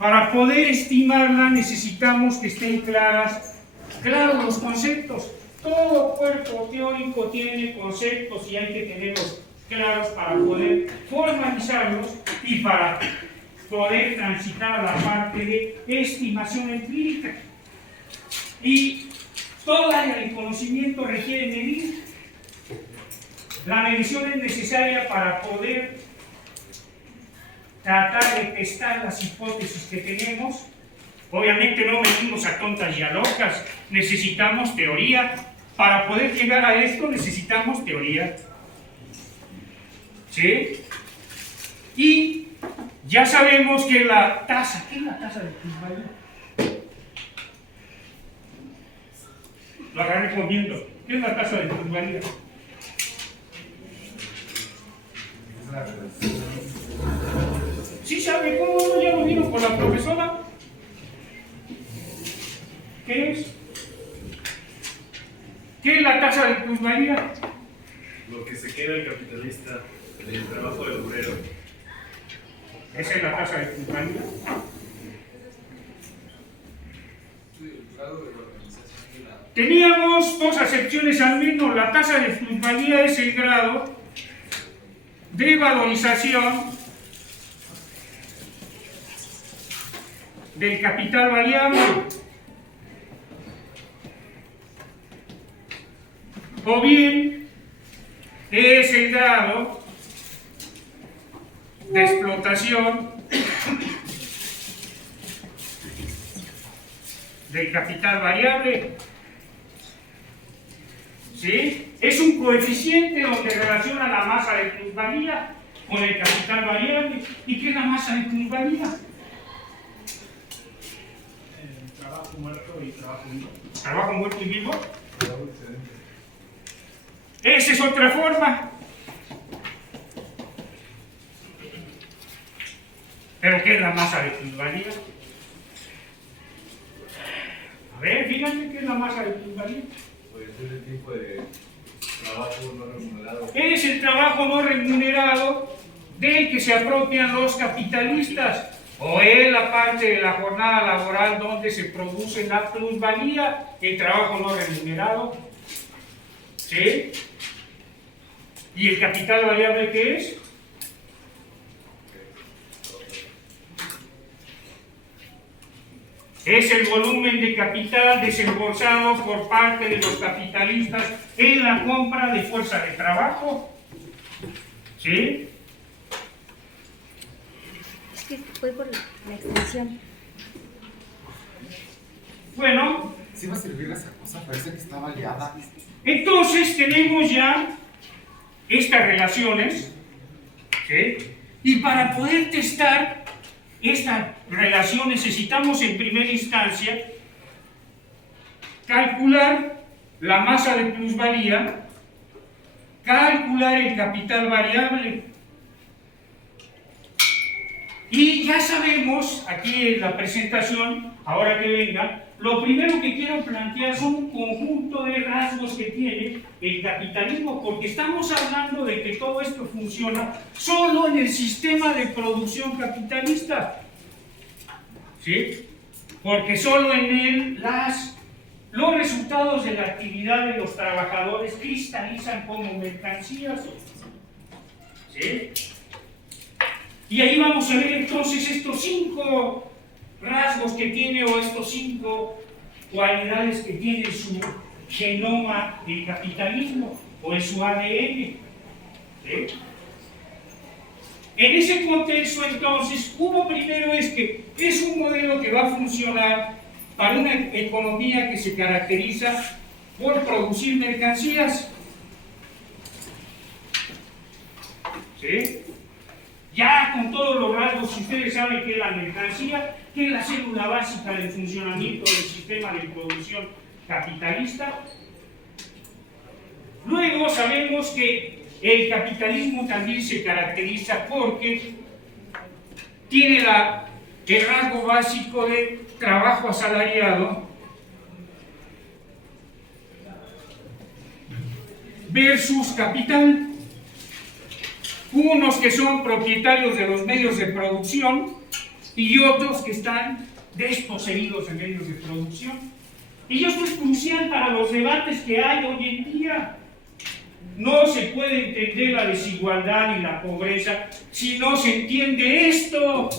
Para poder estimarla necesitamos que estén claros los conceptos. Todo cuerpo teórico tiene conceptos y hay que tenerlos claros para poder formalizarlos y para poder transitar a la parte de estimación empírica. Y todo área de conocimiento requiere medir. La medición es necesaria para poder tratar de testar las hipótesis que tenemos. Obviamente no medimos a tontas y a locas, necesitamos teoría. Para poder llegar a esto necesitamos teoría. ¿Sí? Y ya sabemos que la tasa, ¿qué es la tasa de plusvalía? Lo agarré comiendo. ¿Qué es la tasa de plusvalía? ¿Sí sabe cómo? ¿No? ¿Ya lo vieron con la profesora? ¿Qué es? ¿Qué es la tasa de plusvalía? Lo que se queda el capitalista del trabajo del obrero. Esa es la tasa de plusvalía. Teníamos dos acepciones al menos. La tasa de plusvalía es el grado de valorización del capital variable o bien es el grado de explotación del capital variable. ¿Sí? Es un coeficiente donde relaciona la masa de plusvalía con el capital variable. ¿Y qué es la masa de plusvalía? Trabajo muerto y trabajo vivo. ¿Trabajo muerto y vivo? Esa es otra forma. ¿Pero qué es la masa de plusvalía? A ver, fíjense qué es la masa de plusvalía. Puede ser el tipo de trabajo no remunerado. Es el trabajo no remunerado del que se apropian los capitalistas, o es la parte de la jornada laboral donde se produce la plusvalía, el trabajo no remunerado. ¿Sí? ¿Y el capital variable qué es? Es el volumen de capital desembolsado por parte de los capitalistas en la compra de fuerza de trabajo. ¿Sí? Es que fue por la extensión. Bueno. ¿Sí va a servir esa cosa? Parece que está validada. Entonces tenemos ya estas relaciones. ¿Sí? Y para poder testar esta relación necesitamos en primera instancia calcular la masa de plusvalía, calcular el capital variable. Y ya sabemos, aquí en la presentación, ahora que venga, lo primero que quiero plantear son un conjunto de rasgos que tiene el capitalismo, porque estamos hablando de que todo esto funciona solo en el sistema de producción capitalista. ¿Sí? Porque solo en él los resultados de la actividad de los trabajadores cristalizan como mercancías. ¿Sí? Y ahí vamos a ver entonces estos 5 rasgos que tiene, o estos 5 cualidades que tiene su genoma del capitalismo o en su ADN. ¿Sí? En ese contexto entonces, uno primero es que es un modelo que va a funcionar para una economía que se caracteriza por producir mercancías. ¿Sí? Ya con todos los rasgos, si ustedes saben qué es la mercancía, qué es la célula básica del funcionamiento del sistema de producción capitalista. Luego sabemos que el capitalismo también se caracteriza porque tiene el rasgo básico de trabajo asalariado versus capital. Unos que son propietarios de los medios de producción y otros que están desposeídos en medios de producción. Y esto es crucial para los debates que hay hoy en día. No se puede entender la desigualdad y la pobreza si no se entiende esto.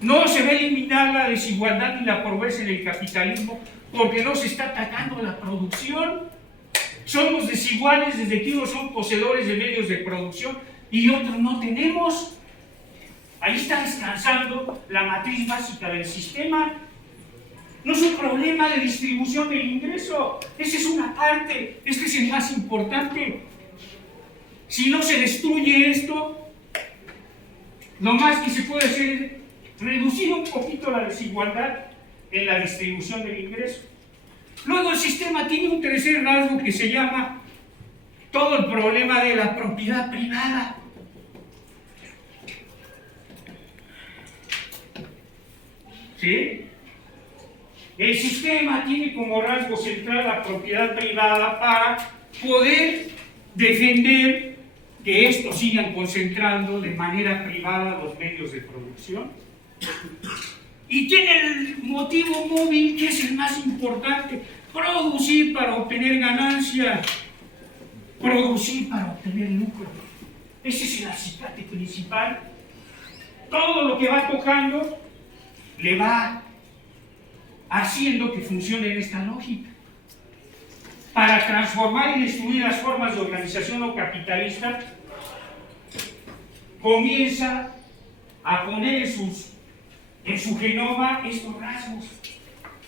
No se va a eliminar la desigualdad y la pobreza en el capitalismo porque no se está atacando la producción. Somos desiguales desde que unos son poseedores de medios de producción y otros no tenemos. Ahí está descansando la matriz básica del sistema. No es un problema de distribución del ingreso, esa es una parte, este es el más importante. Si no se destruye esto, lo más que se puede hacer es reducir un poquito la desigualdad en la distribución del ingreso. Luego el sistema tiene un tercer rasgo que se llama todo el problema de la propiedad privada. ¿Sí? El sistema tiene como rasgo central la propiedad privada para poder defender que estos sigan concentrando de manera privada los medios de producción. Y tiene el motivo móvil que es el más importante: producir para obtener ganancia, producir para obtener lucro. Ese es el acicate principal. Todo lo que va tocando le va haciendo que funcione en esta lógica. Para transformar y destruir las formas de organización no capitalista, comienza a poner en su genoma estos rasgos.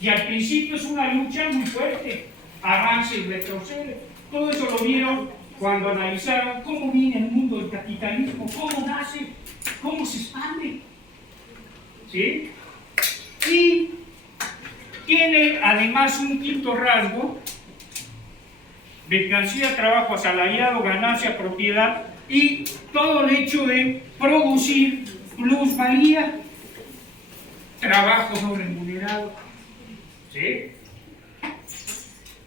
Y al principio es una lucha muy fuerte, avanza y retrocede. Todo eso lo vieron cuando analizaron cómo viene el mundo del capitalismo, cómo nace, cómo se expande. ¿Sí? Y tiene además un quinto rasgo: mercancía, trabajo asalariado, ganancia, propiedad y todo el hecho de producir plusvalía, trabajo no remunerado. ¿Sí?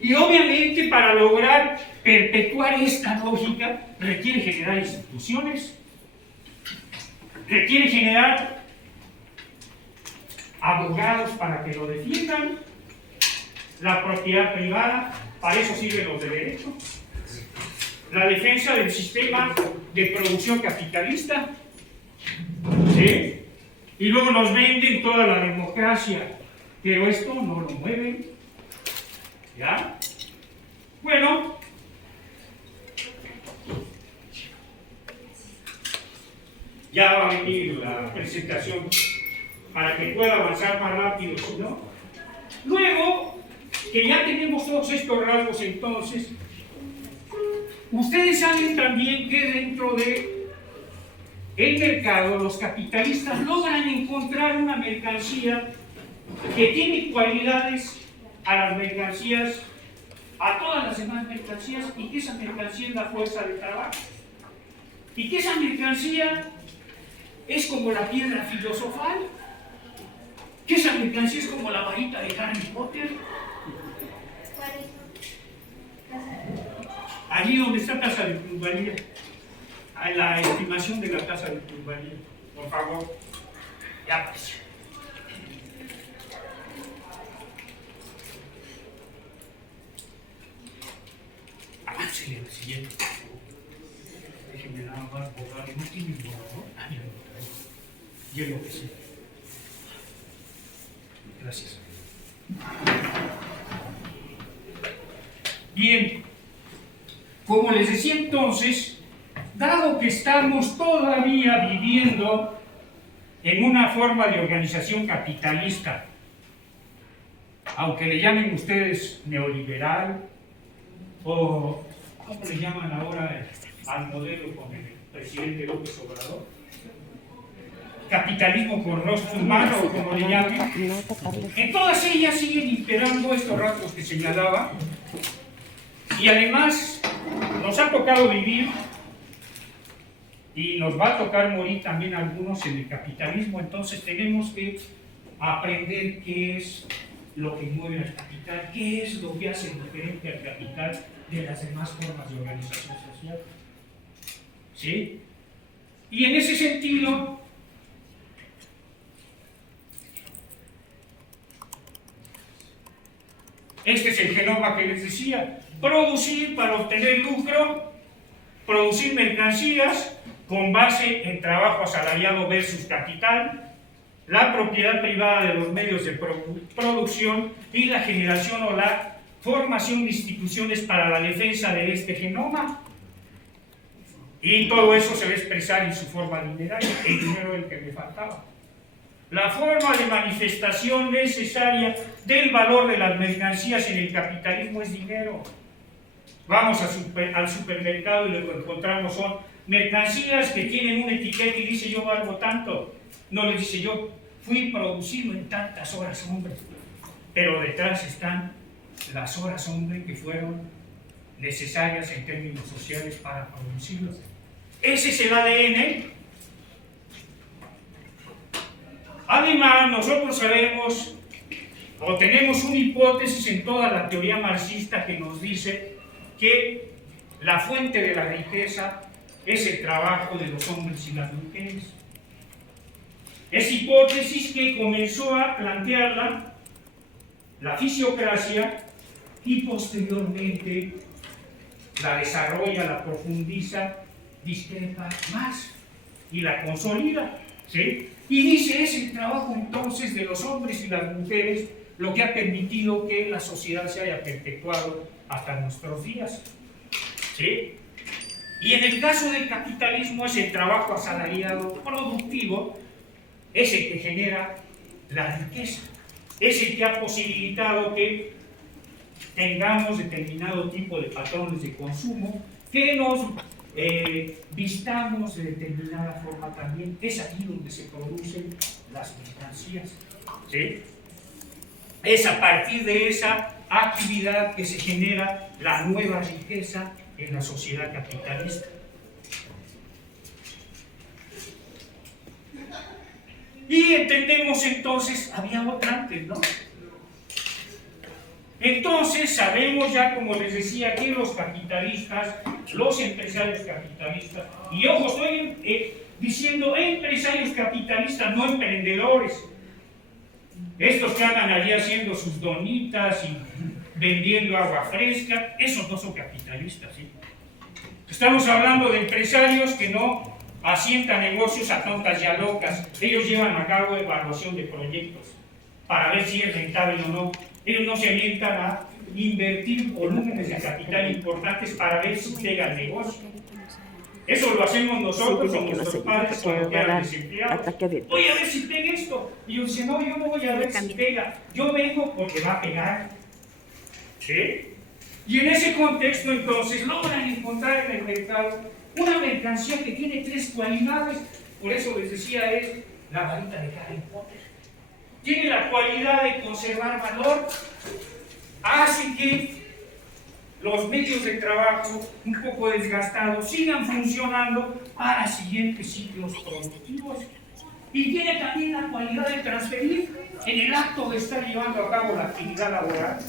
Y obviamente para lograr perpetuar esta lógica requiere generar instituciones, requiere generar abogados para que lo defiendan, la propiedad privada, para eso sirven los de derecho, la defensa del sistema de producción capitalista, ¿sí? Y luego nos venden toda la democracia, pero esto no lo mueven, ¿ya? Bueno, ya va a venir la presentación para que pueda avanzar más rápido, si no. Luego, que ya tenemos todos estos rasgos, entonces, ustedes saben también que dentro de el mercado los capitalistas logran encontrar una mercancía que tiene cualidades a las mercancías, a todas las demás mercancías, y que esa mercancía es la fuerza de trabajo. Y que esa mercancía es como la piedra filosofal, que esa mercancía es como la varita de Harry Potter. Allí donde está tasa de plusvalía, a la estimación de la tasa de plusvalía, por favor, ya apareció. Avancen al siguiente. Déjenme nada más borrar, no tiene borrador. Ah, mira, lo traigo. Y es lo que sí. Gracias. Bien, como les decía entonces, dado que estamos todavía viviendo en una forma de organización capitalista, aunque le llamen ustedes neoliberal, o ¿cómo le llaman ahora al modelo con el presidente López Obrador? Capitalismo con rostro humano, o como le llaman. En todas ellas siguen imperando estos rasgos que señalaba, y además nos ha tocado vivir y nos va a tocar morir también algunos en el capitalismo. Entonces tenemos que aprender qué es lo que mueve al capital, qué es lo que hace diferente al capital de las demás formas de organización social. ¿Sí? Y en ese sentido, este es el genoma que les decía: producir para obtener lucro, producir mercancías con base en trabajo asalariado versus capital, la propiedad privada de los medios de producción y la generación o la formación de instituciones para la defensa de este genoma. Y todo eso se va a expresar en su forma dineraria, el dinero del que me faltaba. La forma de manifestación necesaria del valor de las mercancías en el capitalismo es dinero. Vamos al supermercado y lo que encontramos son mercancías que tienen una etiqueta y dice yo valgo tanto. No le dice yo fui producido en tantas horas, hombre. Pero detrás están las horas, hombre, que fueron necesarias en términos sociales para producirlos. Ese es el ADN. Además, nosotros sabemos o tenemos una hipótesis en toda la teoría marxista que nos dice que la fuente de la riqueza es el trabajo de los hombres y las mujeres. Es hipótesis que comenzó a plantearla la fisiocracia y posteriormente la desarrolla, la profundiza, discrepa más y la consolida, ¿sí? Y dice, es el trabajo entonces de los hombres y las mujeres lo que ha permitido que la sociedad se haya perpetuado hasta nuestros días, ¿sí? Y en el caso del capitalismo es el trabajo asalariado productivo, es el que genera la riqueza, es el que ha posibilitado que tengamos determinado tipo de patrones de consumo, que nos vistamos de determinada forma también. Es ahí donde se producen las mercancías, ¿sí? Es a partir de esa actividad que se genera la nueva riqueza en la sociedad capitalista. Y entendemos entonces, había otra antes, ¿no? Entonces sabemos ya, como les decía, que los capitalistas, los empresarios capitalistas, y ojo, estoy diciendo empresarios capitalistas, no emprendedores, estos que andan allí haciendo sus donitas y vendiendo agua fresca, esos no son capitalistas, ¿sí? Estamos hablando de empresarios que no asientan negocios a tontas y a locas. Ellos llevan a cabo evaluación de proyectos para ver si es rentable o no. Ellos no se avientan a invertir volúmenes de capital importantes para ver si pega el negocio. Eso lo hacemos nosotros con nuestros padres cuando quedan desempleados. Voy a ver si pega esto. Y yo dice, no, yo no voy a ver si pega. Yo vengo porque va a pegar. ¿Sí? Y en ese contexto entonces logran encontrar en el mercado una mercancía que tiene tres cualidades. Por eso les decía, es la varita de Harry Potter. Tiene la cualidad de conservar valor, hace que los medios de trabajo un poco desgastados sigan funcionando para siguientes ciclos productivos, y tiene también la cualidad de transferir en el acto de estar llevando a cabo la actividad laboral.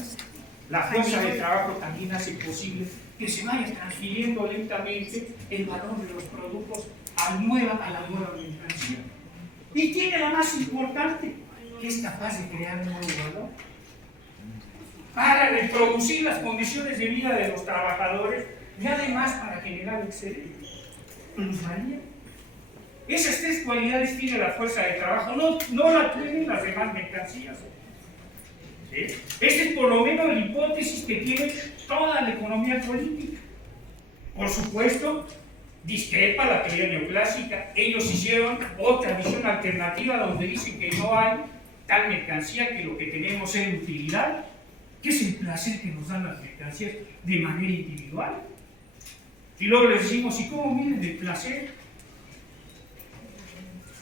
La fuerza de trabajo también hace posible que se vaya transfiriendo lentamente el valor de los productos a la nueva mercancía. Y tiene la más importante, que es capaz de crear un nuevo valor para reproducir las condiciones de vida de los trabajadores y además para generar excedente, plusvalía. Esas tres cualidades tiene la fuerza de trabajo, no la tienen las demás mercancías. ¿Sí? Esta es por lo menos la hipótesis que tiene toda la economía política. Por supuesto, discrepa la teoría neoclásica. Ellos hicieron otra visión alternativa donde dicen que no hay tal mercancía, que lo que tenemos es utilidad, que es el placer que nos dan las mercancías de manera individual. Y luego les decimos, ¿y cómo miden el placer?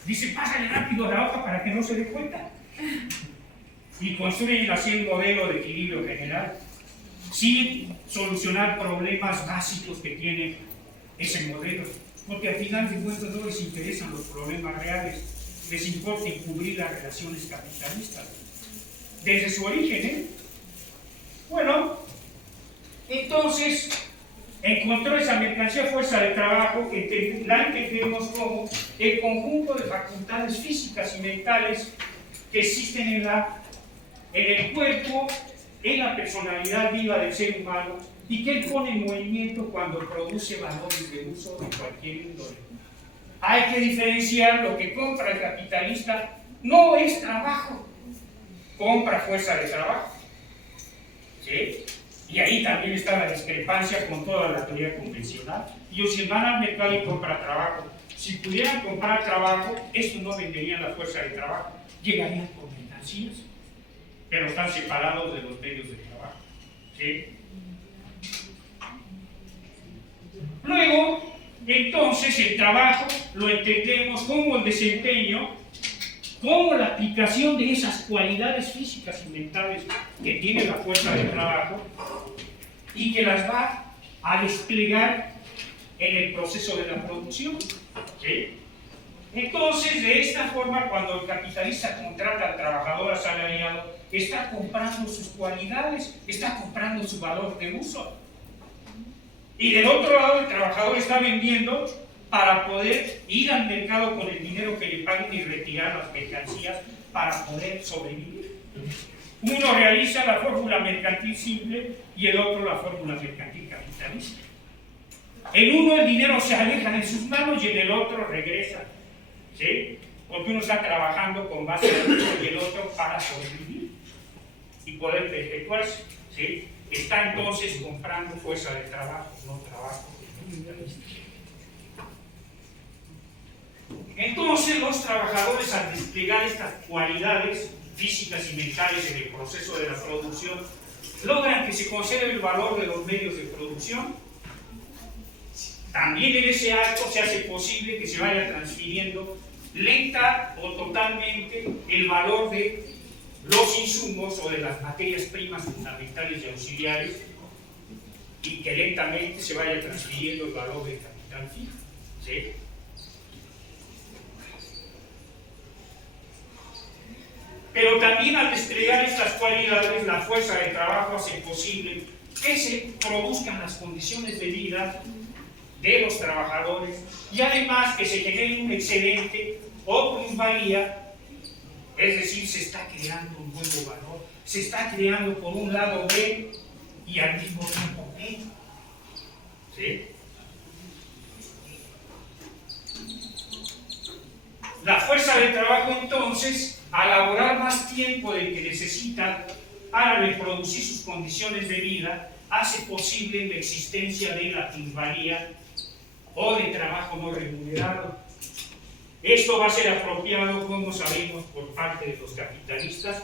Dice, pásale rápido la hoja para que no se dé cuenta. Y construyen así un modelo de equilibrio general, sin solucionar problemas básicos que tiene ese modelo. Porque al final de cuentas no les interesan los problemas reales, les importa encubrir las relaciones capitalistas. Desde su origen, Bueno, entonces, encontró esa mercancía fuerza de trabajo, que la entendemos como el conjunto de facultades físicas y mentales que existen en el cuerpo, en la personalidad viva del ser humano y que él pone en movimiento cuando produce valores de uso de cualquier índole. Hay que diferenciar lo que compra el capitalista, no es trabajo, compra fuerza de trabajo. ¿Sí? Y ahí también está la discrepancia con toda la teoría convencional. Ellos si van al mercado y compran trabajo. Si pudieran comprar trabajo, estos no venderían la fuerza de trabajo, llegarían con mercancías, pero están separados de los medios de trabajo. ¿Sí? Luego, entonces, el trabajo lo entendemos como el desempeño, como la aplicación de esas cualidades físicas y mentales que tiene la fuerza de trabajo y que las va a desplegar en el proceso de la producción. ¿Sí? Entonces, de esta forma, cuando el capitalista contrata al trabajador asalariado, está comprando sus cualidades, está comprando su valor de uso. Y del otro lado, el trabajador está vendiendo para poder ir al mercado con el dinero que le paguen y retirar las mercancías para poder sobrevivir. Uno realiza la fórmula mercantil simple y el otro la fórmula mercantil capitalista. En uno el dinero se aleja de sus manos y en el otro regresa. ¿Sí? Porque uno está trabajando con base al uso y el otro para sobrevivir y poder perpetuarse. ¿Sí? Está entonces comprando fuerza de trabajo, no trabajo. Entonces los trabajadores, al desplegar estas cualidades físicas y mentales en el proceso de la producción, logran que se conserve el valor de los medios de producción. También en ese acto se hace posible que se vaya transfiriendo lenta o totalmente el valor de los insumos o de las materias primas fundamentales y auxiliares, y que lentamente se vaya transfiriendo el valor del capital fijo. ¿Sí? Pero también al desplegar estas cualidades, la fuerza de trabajo hace posible que se produzcan las condiciones de vida de los trabajadores y además que se genere un excedente o plusvalía, es decir, se está creando un nuevo valor, se está creando por un lado B y al mismo tiempo B. ¿Sí? La fuerza de trabajo entonces, al laborar más tiempo del que necesita para reproducir sus condiciones de vida, hace posible la existencia de la plusvalía o de trabajo no remunerado. Esto va a ser apropiado, como sabemos, por parte de los capitalistas,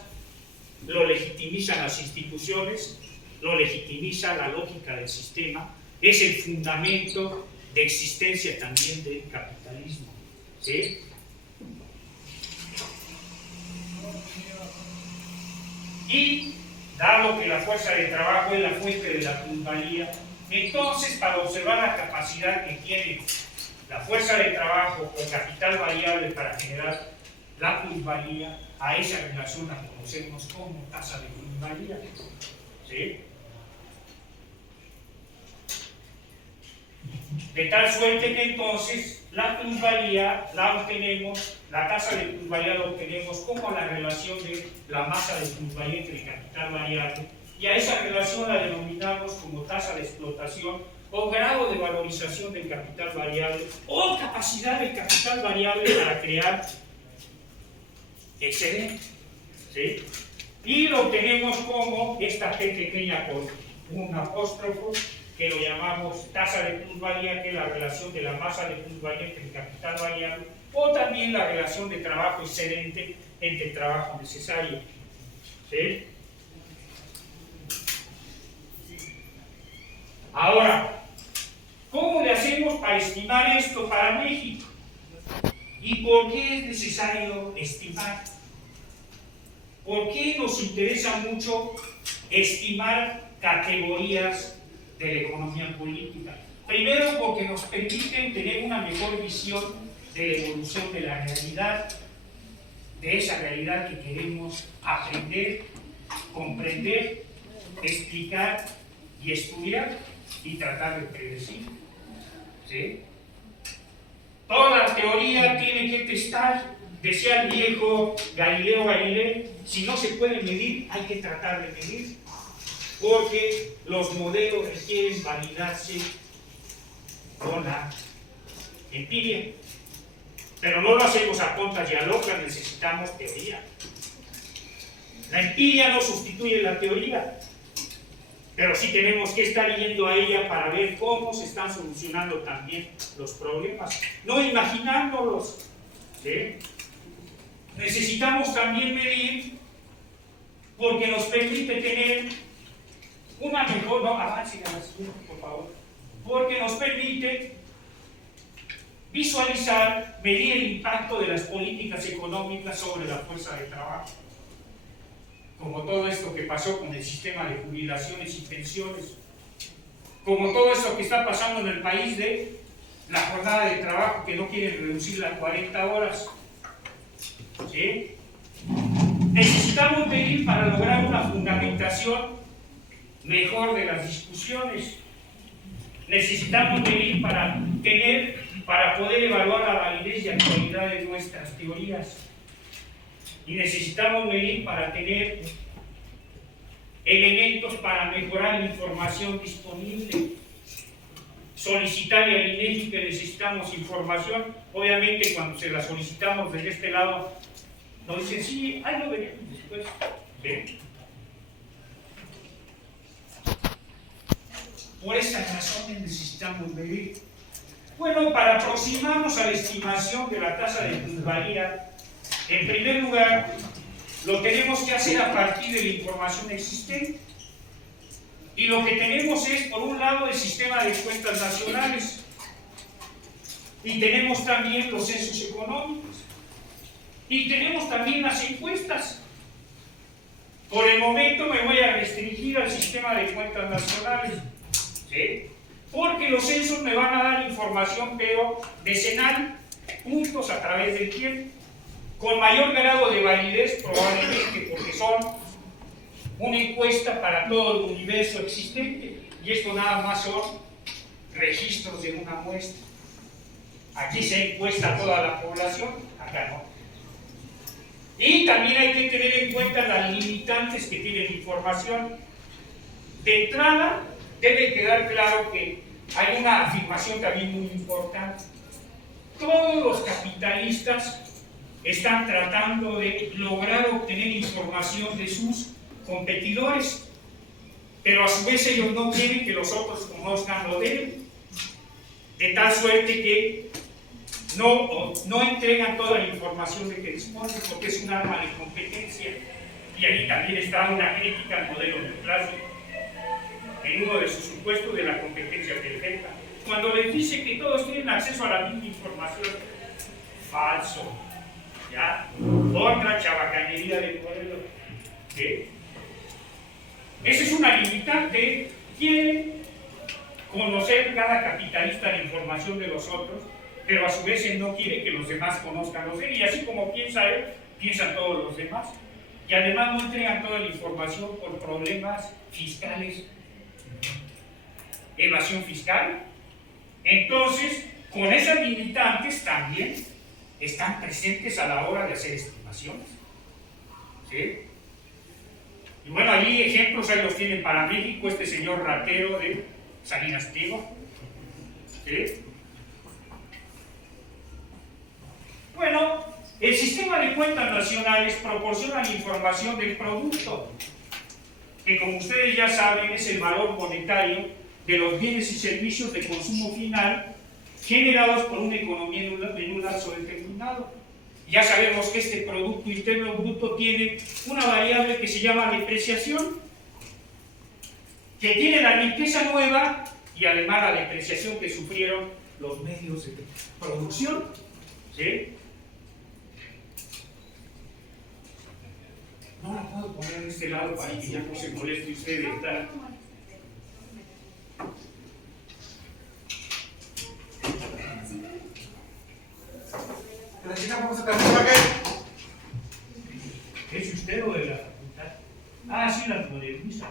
lo legitimizan las instituciones, lo legitimiza la lógica del sistema, es el fundamento de existencia también del capitalismo. ¿Sí? Y dado que la fuerza de trabajo es la fuente de la plusvalía, entonces para observar la capacidad que tiene la fuerza de trabajo o capital variable para generar la plusvalía, a esa relación la conocemos como tasa de plusvalía. ¿Sí? De tal suerte que entonces la plusvalía la obtenemos, la tasa de plusvalía la obtenemos como la relación de la masa de plusvalía entre el capital variable, y a esa relación la denominamos como tasa de explotación o grado de valorización del capital variable o capacidad del capital variable para crear excedente. ¿Sí? Y lo obtenemos como esta P pequeña con un apóstrofo, que lo llamamos tasa de plusvalía, que es la relación de la masa de plusvalía entre el capital variable, o también la relación de trabajo excedente entre el trabajo necesario. ¿Sí? Ahora, ¿cómo le hacemos para estimar esto para México? ¿Y por qué es necesario estimar? ¿Por qué nos interesa mucho estimar categorías de la economía política? Primero, porque nos permiten tener una mejor visión de la evolución de la realidad, de esa realidad que queremos aprender, comprender, explicar y estudiar. y tratar de predecir. ¿Sí? Toda la teoría tiene que testar, decía el viejo Galileo Galilei, si no se puede medir, hay que tratar de medir, porque los modelos requieren validarse con la empiria. Pero no lo hacemos a tontas y a locas, necesitamos teoría. La empiria no sustituye la teoría, pero sí tenemos que estar yendo a ella para ver cómo se están solucionando también los problemas, no imaginándolos. ¿Sí? Necesitamos también medir, porque nos permite tener una mejor, no, avancen a la siguiente, por favor, porque nos permite visualizar, medir el impacto de las políticas económicas sobre la fuerza de trabajo, como todo esto que pasó con el sistema de jubilaciones y pensiones, como todo esto que está pasando en el país de la jornada de trabajo, que no quieren reducirla a 40 horas. ¿Sí? Necesitamos medir para lograr una fundamentación mejor de las discusiones. Necesitamos medir para poder evaluar la validez y actualidad de nuestras teorías. Y necesitamos medir para tener elementos para mejorar la información disponible. Solicitar al INEGI que necesitamos información. Obviamente, cuando se la solicitamos desde este lado, nos dicen, sí, ahí lo veremos después. ¿Sí? Por estas razones necesitamos medir. Bueno, para aproximarnos a la estimación de la tasa de plusvalía, en primer lugar, lo tenemos que hacer a partir de la información existente. Y lo que tenemos es, por un lado, el sistema de cuentas nacionales. Y tenemos también los censos económicos. Y tenemos también las encuestas. Por el momento me voy a restringir al sistema de cuentas nacionales. ¿Sí? Porque los censos me van a dar información, pero decenal, puntos a través del tiempo, con mayor grado de validez probablemente, porque son una encuesta para todo el universo existente, y esto nada más son registros de una muestra. Aquí se encuesta a toda la población, acá no. Y también hay que tener en cuenta las limitantes que tiene la información. De entrada, debe quedar claro que hay una afirmación también muy importante. Todos los capitalistas están tratando de lograr obtener información de sus competidores, pero a su vez ellos no quieren que los otros conozcan lo de él, de tal suerte que no entregan toda la información de que disponen, porque es un arma de competencia. Y ahí también está una crítica al modelo neoclásico, en uno de sus supuestos de la competencia perfecta, cuando les dice que todos tienen acceso a la misma información. Falso. ¿Ya? Otra chabacanería del modelo. ¿Sí? Esa es una limitante. Quieren conocer cada capitalista la información de los otros, pero a su vez él no quiere que los demás conozcan los de él, y así como piensa él, piensan todos los demás. Y además no entregan toda la información por problemas fiscales, evasión fiscal. Entonces, con esas limitantes también están presentes a la hora de hacer estimaciones. ¿Sí? Y bueno, ahí ejemplos, ahí los tienen para México, este señor ratero de Salinas Pliego. ¿Sí? Bueno, el sistema de cuentas nacionales proporciona la información del producto, que como ustedes ya saben es el valor monetario de los bienes y servicios de consumo final generados por una economía en un lapso determinado. Ya sabemos que este Producto Interno Bruto tiene una variable que se llama depreciación, que tiene la riqueza nueva y además la depreciación que sufrieron los medios de producción. ¿Sí? No la puedo poner de este lado para que ya no se moleste usted de estar. ¿Es usted o de la facultad? Ah, sí, la moderniza.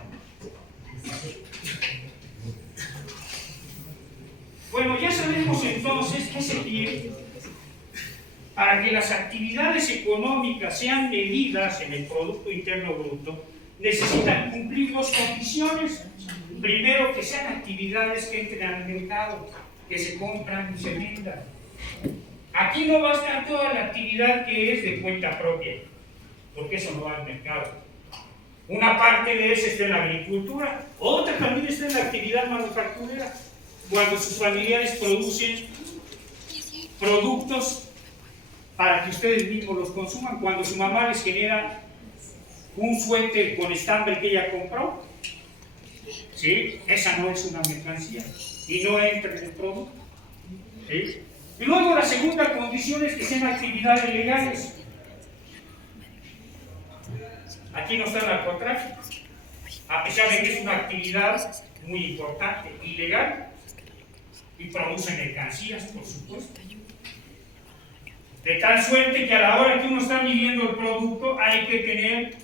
Bueno, ya sabemos entonces qué se quiere. Para que las actividades económicas sean medidas en el Producto Interno Bruto, necesitan cumplir dos condiciones. Primero, que sean actividades que entren al mercado, que se compran y se vendan. Aquí no va a estar toda la actividad que es de cuenta propia, porque eso no va al mercado. Una parte de eso está en la agricultura, otra también está en la actividad manufacturera, cuando sus familiares producen productos para que ustedes mismos los consuman, cuando su mamá les genera un suéter con estambre que ella compró, ¿sí? Esa no es una mercancía y no entra en el producto, ¿sí? Y luego la segunda condición es que sean actividades legales. Aquí no está el narcotráfico, a pesar de que es una actividad muy importante, ilegal, y produce mercancías, por supuesto. De tal suerte que a la hora que uno está midiendo el producto hay que tener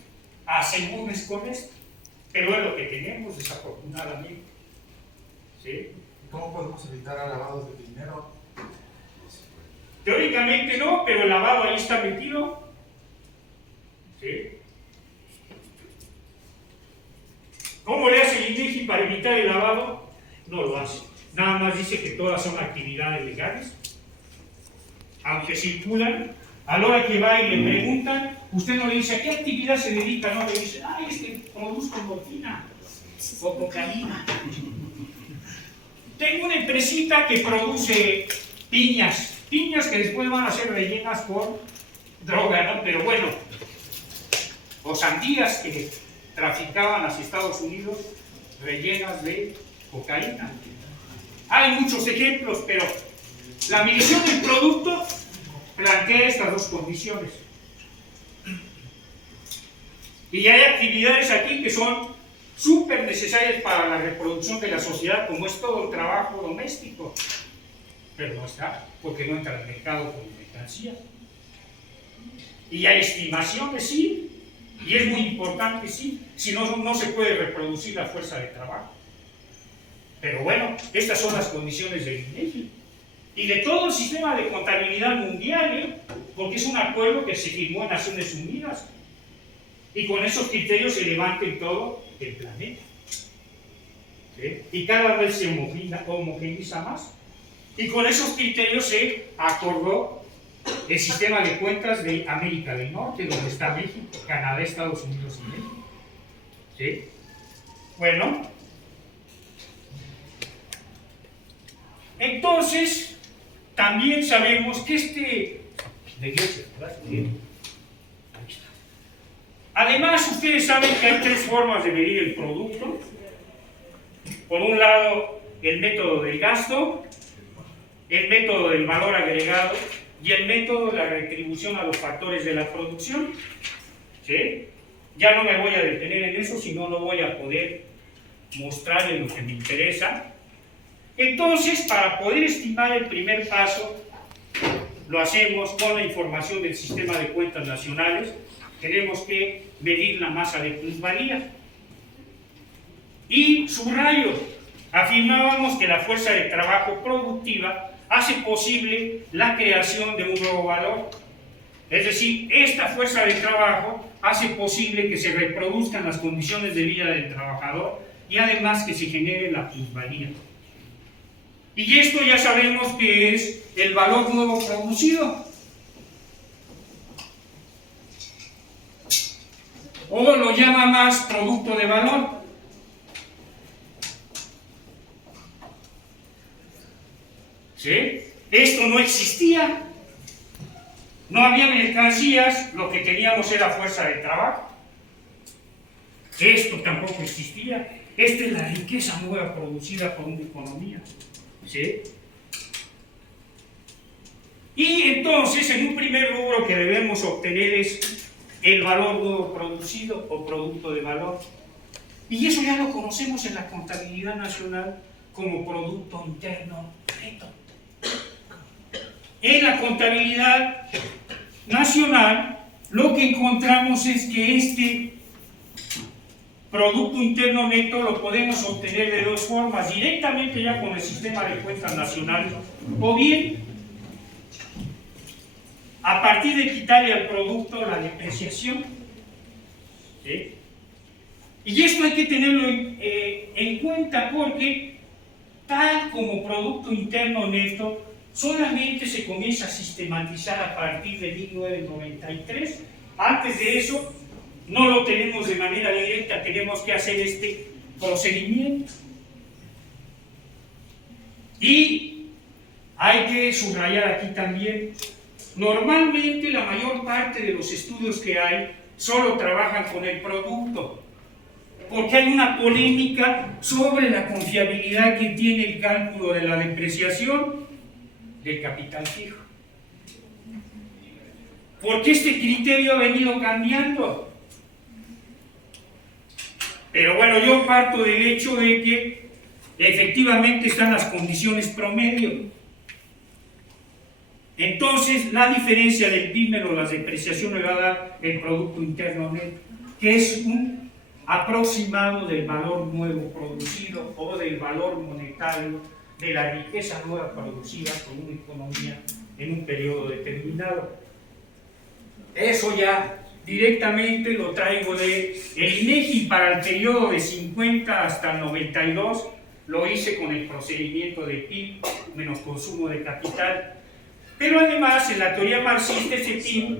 asegúnes con esto. Pero es lo que tenemos, desafortunadamente. ¿Sí? ¿Cómo podemos evitar lavados de dinero? Teóricamente no, pero el lavado ahí está metido. ¿Sí? ¿Cómo le hace el INEGI para evitar el lavado? No lo hace. Nada más dice que todas son actividades legales. Aunque circulan, a la hora que va y le preguntan, usted no le dice a qué actividad se dedica, no le dice, ay, es que produzco morfina o cocaína. Tengo una empresita que produce piñas que después van a ser rellenas con droga, ¿no? Pero bueno, o sandías que traficaban hacia Estados Unidos rellenas de cocaína. Hay muchos ejemplos, pero la medición del producto plantea estas dos condiciones. Y hay actividades aquí que son súper necesarias para la reproducción de la sociedad, como es todo el trabajo doméstico. Pero no está, porque no entra al mercado como mercancía. Y hay estimaciones, sí, y es muy importante, sí, si no, no se puede reproducir la fuerza de trabajo. Pero bueno, estas son las condiciones del INEGI. Y de todo el sistema de contabilidad mundial, porque es un acuerdo que se firmó en Naciones Unidas. Y con esos criterios se levanta en todo el planeta. ¿Sí? Y cada vez se homogeneiza más. Y con esos criterios se acordó el sistema de cuentas de América del Norte, donde está México, Canadá, Estados Unidos y México. ¿Sí? Bueno, entonces, también sabemos que además, ustedes saben que hay tres formas de medir el producto. Por un lado, el método del gasto, el método del valor agregado y el método de la retribución a los factores de la producción. ¿Sí? Ya no me voy a detener en eso, si no, no voy a poder mostrarles lo que me interesa. Entonces, para poder estimar el primer paso, lo hacemos con la información del Sistema de Cuentas Nacionales. Tenemos que medir la masa de plusvalía. Y subrayo, afirmábamos que la fuerza de trabajo productiva hace posible la creación de un nuevo valor. Es decir, esta fuerza de trabajo hace posible que se reproduzcan las condiciones de vida del trabajador y además que se genere la plusvalía. Y esto ya sabemos que es el valor nuevo producido. O lo llama más producto de valor. ¿Sí? Esto no existía. No había mercancías, lo que teníamos era fuerza de trabajo. Esto tampoco existía. Esta es la riqueza nueva producida por una economía. ¿Sí? Y entonces, en un primer rubro que debemos obtener es el valor nuevo producido o producto de valor. Y eso ya lo conocemos en la contabilidad nacional como Producto Interno Neto. En la contabilidad nacional, lo que encontramos es que este Producto Interno Neto lo podemos obtener de dos formas, directamente ya con el sistema de cuentas nacionales, o bien a partir de quitarle al producto la depreciación. ¿Sí? Y esto hay que tenerlo en cuenta porque tal como Producto Interno Neto solamente se comienza a sistematizar a partir de 1993. Antes de eso no lo tenemos de manera directa, tenemos que hacer este procedimiento. Y hay que subrayar aquí también, normalmente la mayor parte de los estudios que hay solo trabajan con el producto, porque hay una polémica sobre la confiabilidad que tiene el cálculo de la depreciación del capital fijo. Porque este criterio ha venido cambiando. Pero bueno, yo parto del hecho de que efectivamente están las condiciones promedio. Entonces, la diferencia del PIB menos la depreciación le va a dar el Producto Interno Neto, que es un aproximado del valor nuevo producido o del valor monetario de la riqueza nueva producida por una economía en un periodo determinado. Eso ya directamente lo traigo de el INEGI para el periodo de 50 hasta el 92, lo hice con el procedimiento de PIB menos consumo de capital. Pero además, en la teoría marxista, ese PIB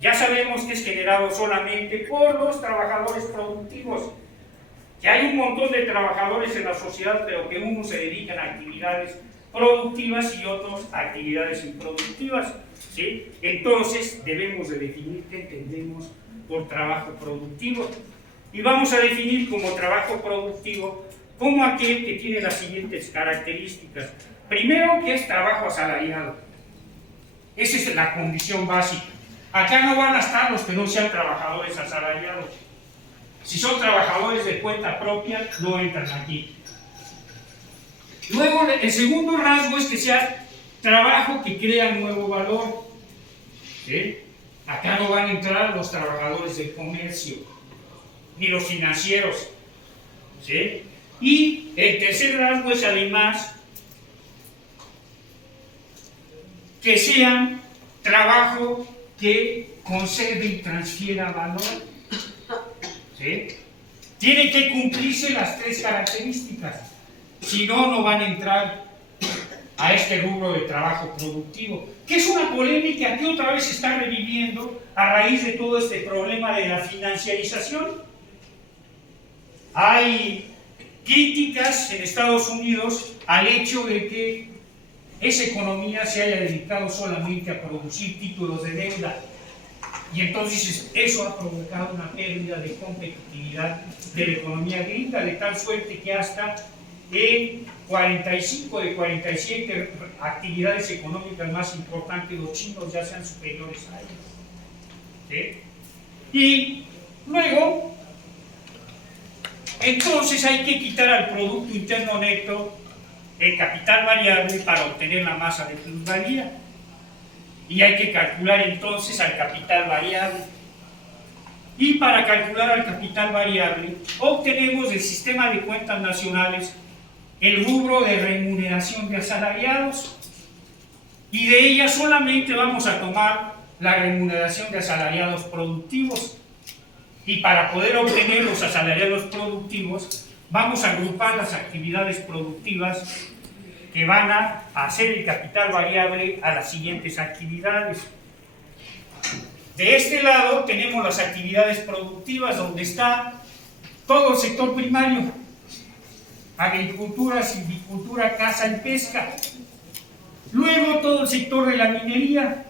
ya sabemos que es generado solamente por los trabajadores productivos, que hay un montón de trabajadores en la sociedad, pero que unos se dedican a actividades productivas y otros a actividades improductivas, ¿sí? Entonces, debemos de definir qué entendemos por trabajo productivo. Y vamos a definir como trabajo productivo como aquel que tiene las siguientes características. Primero, que es trabajo asalariado. Esa es la condición básica. Acá no van a estar los que no sean trabajadores asalariados. Si son trabajadores de cuenta propia, no entran aquí. Luego, el segundo rasgo es que sea trabajo que crea nuevo valor. ¿Sí? Acá no van a entrar los trabajadores del comercio, ni los financieros. ¿Sí? Y el tercer rasgo es además que sean trabajo que conserve y transfiera valor. ¿Sí? Tienen que cumplirse las tres características, si no, no van a entrar a este rubro de trabajo productivo, que es una polémica que otra vez se está reviviendo a raíz de todo este problema de la financiarización. Hay críticas en Estados Unidos al hecho de que esa economía se haya dedicado solamente a producir títulos de deuda, y entonces eso ha provocado una pérdida de competitividad de la economía gringa, de tal suerte que hasta en 45 de 47 actividades económicas más importantes los chinos ya sean superiores a ellos. ¿Sí? Y luego, entonces hay que quitar al Producto Interno Neto el capital variable para obtener la masa de plusvalía. Y hay que calcular entonces al capital variable. Y para calcular al capital variable, obtenemos del sistema de cuentas nacionales el rubro de remuneración de asalariados. Y de ella solamente vamos a tomar la remuneración de asalariados productivos. Y para poder obtener los asalariados productivos, vamos a agrupar las actividades productivas que van a hacer el capital variable a las siguientes actividades. De este lado tenemos las actividades productivas, donde está todo el sector primario: agricultura, silvicultura, caza y pesca. Luego todo el sector de la minería.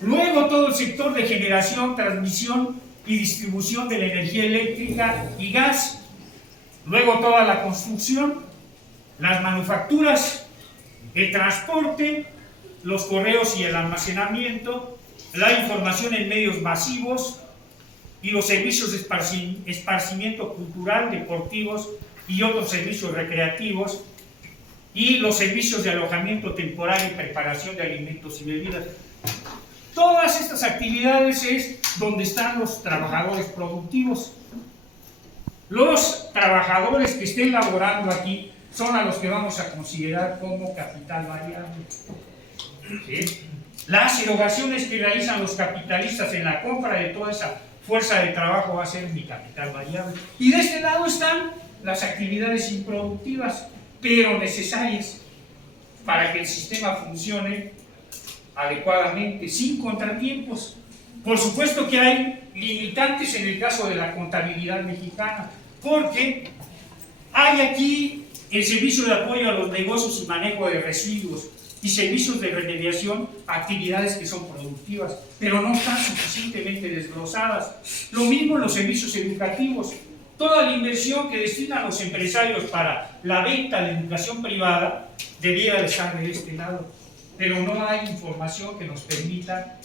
Luego todo el sector de generación, transmisión y distribución de la energía eléctrica y gas. Luego toda la construcción, las manufacturas, el transporte, los correos y el almacenamiento, la información en medios masivos y los servicios de esparcimiento cultural, deportivos y otros servicios recreativos, y los servicios de alojamiento temporal y preparación de alimentos y bebidas. Todas estas actividades es donde están los trabajadores productivos. Los trabajadores que estén laborando aquí son a los que vamos a considerar como capital variable. ¿Sí? Las erogaciones que realizan los capitalistas en la compra de toda esa fuerza de trabajo va a ser mi capital variable. Y de este lado están las actividades improductivas, pero necesarias para que el sistema funcione adecuadamente, sin contratiempos. Por supuesto que hay limitantes en el caso de la contabilidad mexicana, porque hay aquí el servicio de apoyo a los negocios y manejo de residuos y servicios de remediación, actividades que son productivas, pero no están suficientemente desglosadas. Lo mismo en los servicios educativos. Toda la inversión que destinan los empresarios para la venta de educación privada debiera de estar de este lado, pero no hay información que nos permita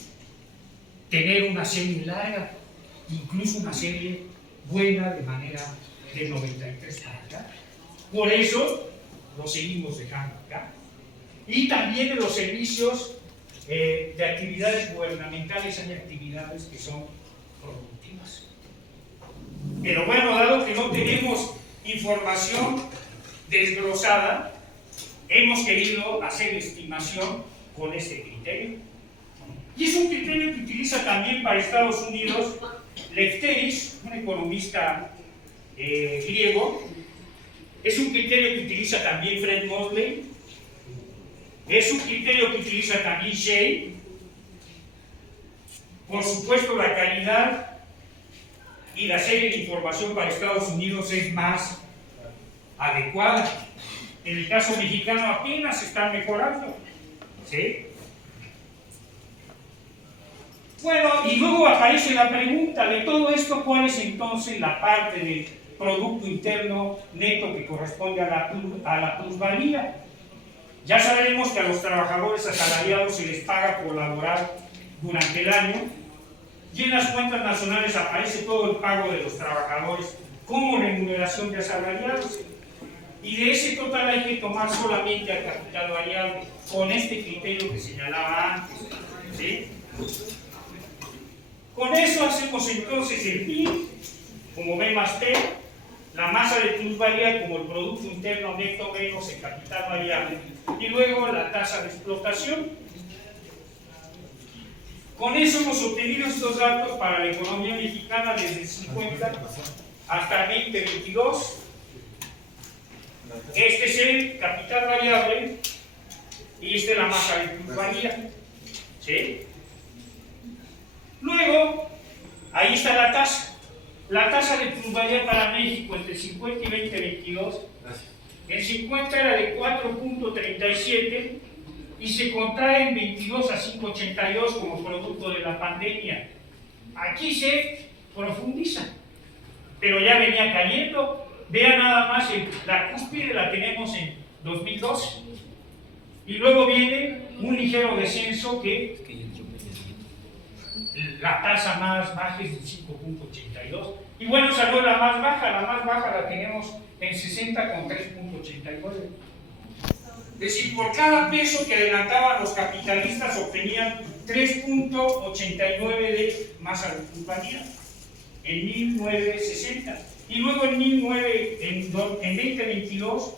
tener una serie larga, incluso una serie buena de manera de 93 para acá. Por eso lo seguimos dejando acá. Y también en los servicios de actividades gubernamentales hay actividades que son productivas. Pero bueno, dado que no tenemos información desglosada, hemos querido hacer estimación con este criterio. Y es un criterio que utiliza también para Estados Unidos Lefteris, un economista griego. Es un criterio que utiliza también Fred Mosley. Es un criterio que utiliza también Shea. Por supuesto, la calidad y la serie de información para Estados Unidos es más adecuada. En el caso mexicano apenas están mejorando. ¿Sí? Bueno, y luego aparece la pregunta de todo esto, ¿cuál es entonces la parte del Producto Interno Neto que corresponde a la plusvalía? Ya sabemos que a los trabajadores asalariados se les paga por laborar durante el año, y en las cuentas nacionales aparece todo el pago de los trabajadores como remuneración de asalariados. Y de ese total hay que tomar solamente al capital variable, con este criterio que señalaba antes. ¿Sí? Con eso hacemos entonces el PIB como B más T, la masa de plusvalía como el Producto Interno Neto menos el capital variable, y luego la tasa de explotación. Con eso hemos obtenido estos datos para la economía mexicana desde el 50 hasta el 2022. Este es el capital variable y esta es la masa de plusvalía. ¿Sí? Luego, ahí está la tasa. La tasa de plusvalía para México entre 50 y 2022. En 50 era de 4.37 y se contrae en 22 a 5.82 como producto de la pandemia. Aquí se profundiza, pero ya venía cayendo. Vean nada más, la cúspide la tenemos en 2012 y luego viene un ligero descenso que la tasa más baja es de 5.82 y bueno, esa no es la más baja la tenemos en 60 con 3.89. Es decir, por cada peso que adelantaban los capitalistas obtenían 3.89 de masa de plusvalía en 1960. Y luego en 2022,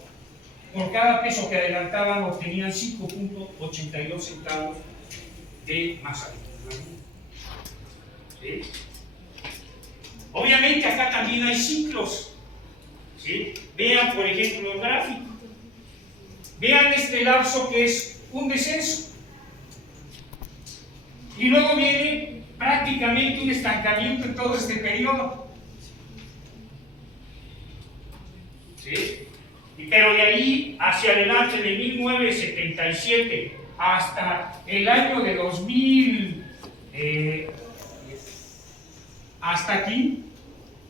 por cada peso que adelantaban obtenían 5.82 centavos de masa de plusvalía. ¿Sí? Obviamente acá también hay ciclos. ¿Sí? Vean por ejemplo el gráfico. Vean este lapso que es un descenso. Y luego viene prácticamente un estancamiento en todo este periodo. ¿Sí? Pero de ahí hacia adelante, de 1977 hasta el año de 2000, hasta aquí,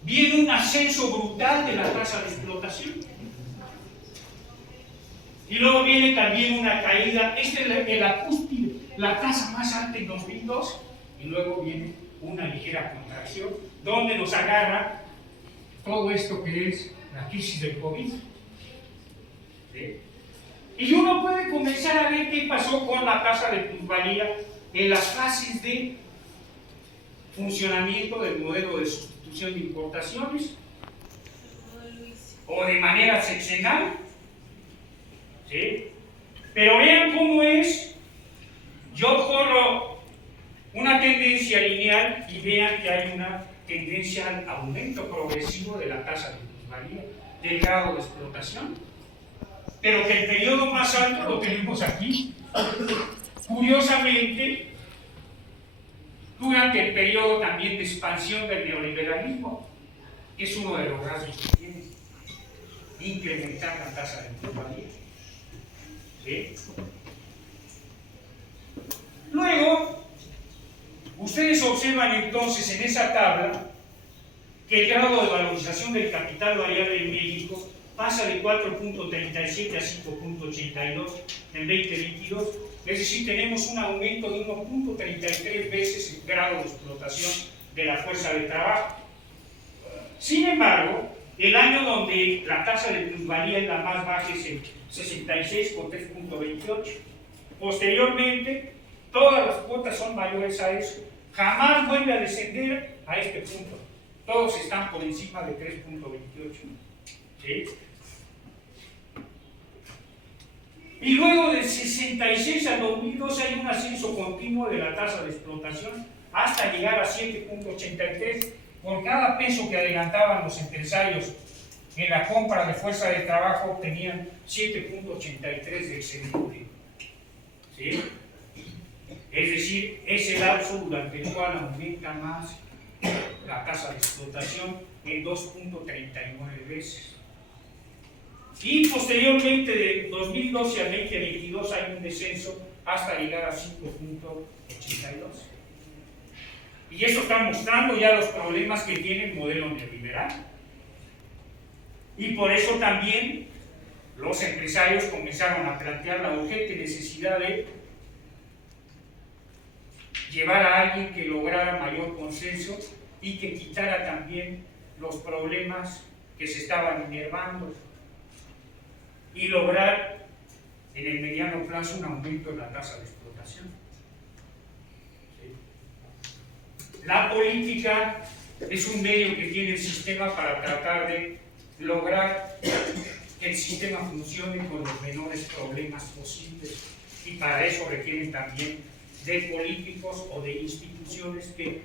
viene un ascenso brutal de la tasa de explotación. Y luego viene también una caída, esta es la cúspide, la tasa más alta en 2002, y luego viene una ligera contracción, donde nos agarra todo esto que es la crisis del COVID. ¿Sí? Y uno puede comenzar a ver qué pasó con la tasa de plusvalía en las fases de funcionamiento del modelo de sustitución de importaciones. o de manera sexenal, ¿sí? Pero vean cómo es, yo corro una tendencia lineal y vean que hay una tendencia al aumento progresivo de la tasa de plusvalía, del grado de explotación, pero que el periodo más alto lo tenemos aquí. Curiosamente, durante el periodo también de expansión del neoliberalismo, que es uno de los rasgos que tiene, incrementar la tasa de plusvalía. ¿Sí? Luego, ustedes observan entonces en esa tabla que el grado de valorización del capital variable en México pasa de 4.37 a 5.82 en 2022, es decir, tenemos un aumento de 1.33 veces el grado de explotación de la fuerza de trabajo. Sin embargo, el año donde la tasa de plusvalía es la más baja es el 66 con 3.28. Posteriormente, todas las cuotas son mayores a eso. Jamás vuelve a descender a este punto. Todos están por encima de 3.28. ¿Sí? Y luego del 66 al 2002 hay un ascenso continuo de la tasa de explotación hasta llegar a 7.83. Por cada peso que adelantaban los empresarios en la compra de fuerza de trabajo obtenían 7.83 de excedente. ¿Sí? Es decir, ese lapso durante el cual aumenta más la tasa de explotación en 2.39 veces. Y posteriormente, de 2012 al 2022, hay un descenso hasta llegar a 5.82. Y eso está mostrando ya los problemas que tiene el modelo neoliberal. Y por eso también los empresarios comenzaron a plantear la urgente necesidad de llevar a alguien que lograra mayor consenso y que quitara también los problemas que se estaban enervando y lograr en el mediano plazo un aumento en la tasa de explotación. ¿Sí? La política es un medio que tiene el sistema para tratar de lograr que el sistema funcione con los menores problemas posibles, y para eso requieren también de políticos o de instituciones que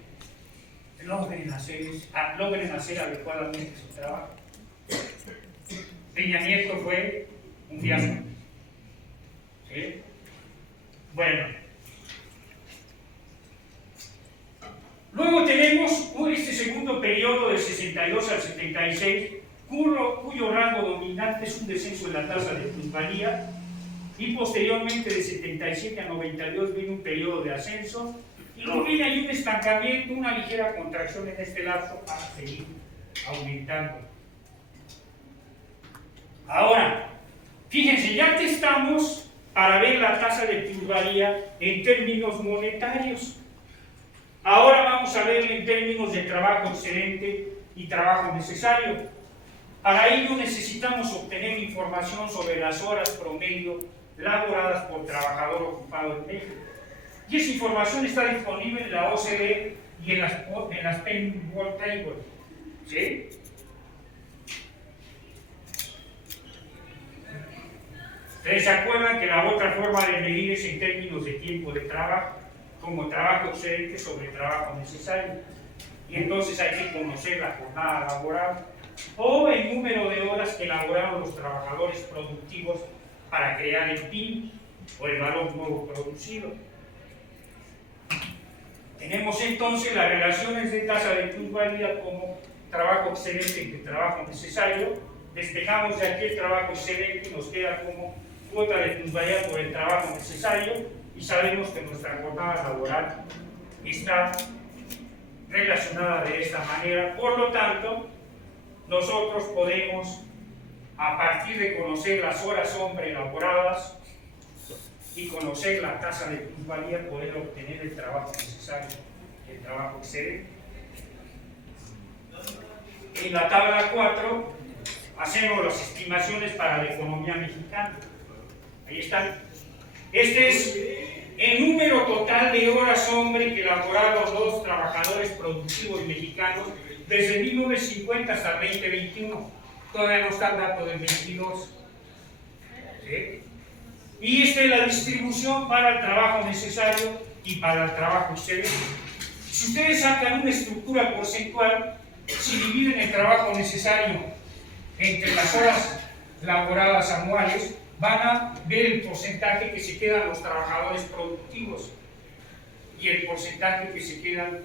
logren hacer adecuadamente su trabajo. Peña Nieto fue un fiasco. ¿Sí? Bueno, luego tenemos este segundo periodo del 62 al 76, cuyo rango dominante es un descenso en la tasa de plusvalía, y posteriormente de 77 a 92 viene un periodo de ascenso, y luego viene ahí un estancamiento, una ligera contracción en este lapso para seguir aumentando. Ahora, fíjense, ya que estamos para ver la tasa de plusvalía en términos monetarios. Ahora vamos a ver en términos de trabajo excedente y trabajo necesario. Para ello necesitamos obtener información sobre las horas promedio laboradas por trabajador ocupado en México. Y esa información está disponible en la OCDE y en las Penny World Table. ¿Sí? ¿Ustedes se acuerdan que la otra forma de medir es en términos de tiempo de trabajo, como trabajo excedente sobre trabajo necesario? Y entonces hay que conocer la jornada laboral o el número de horas que elaboraron los trabajadores productivos para crear el PIB o el valor nuevo producido. Tenemos entonces las relaciones de tasa de plusvalía como trabajo excedente y trabajo necesario. Despejamos de aquí el trabajo excedente y nos queda como cuota de plusvalía por el trabajo necesario, y sabemos que nuestra jornada laboral está relacionada de esta manera. Por lo tanto, nosotros podemos, a partir de conocer las horas hombre elaboradas y conocer la tasa de plusvalía, poder obtener el trabajo necesario, el trabajo excedente. En la tabla 4 hacemos las estimaciones para la economía mexicana. Ahí están. Este es el número total de horas hombre que elaboraron los trabajadores productivos mexicanos desde 1950 hasta 2021. Todavía no está el dato del 22. ¿Sí? Y esta es la distribución para el trabajo necesario y para el trabajo excelente. Si ustedes sacan una estructura porcentual, si dividen el trabajo necesario entre las horas laboradas anuales, van a ver el porcentaje que se quedan los trabajadores productivos y el porcentaje que se quedan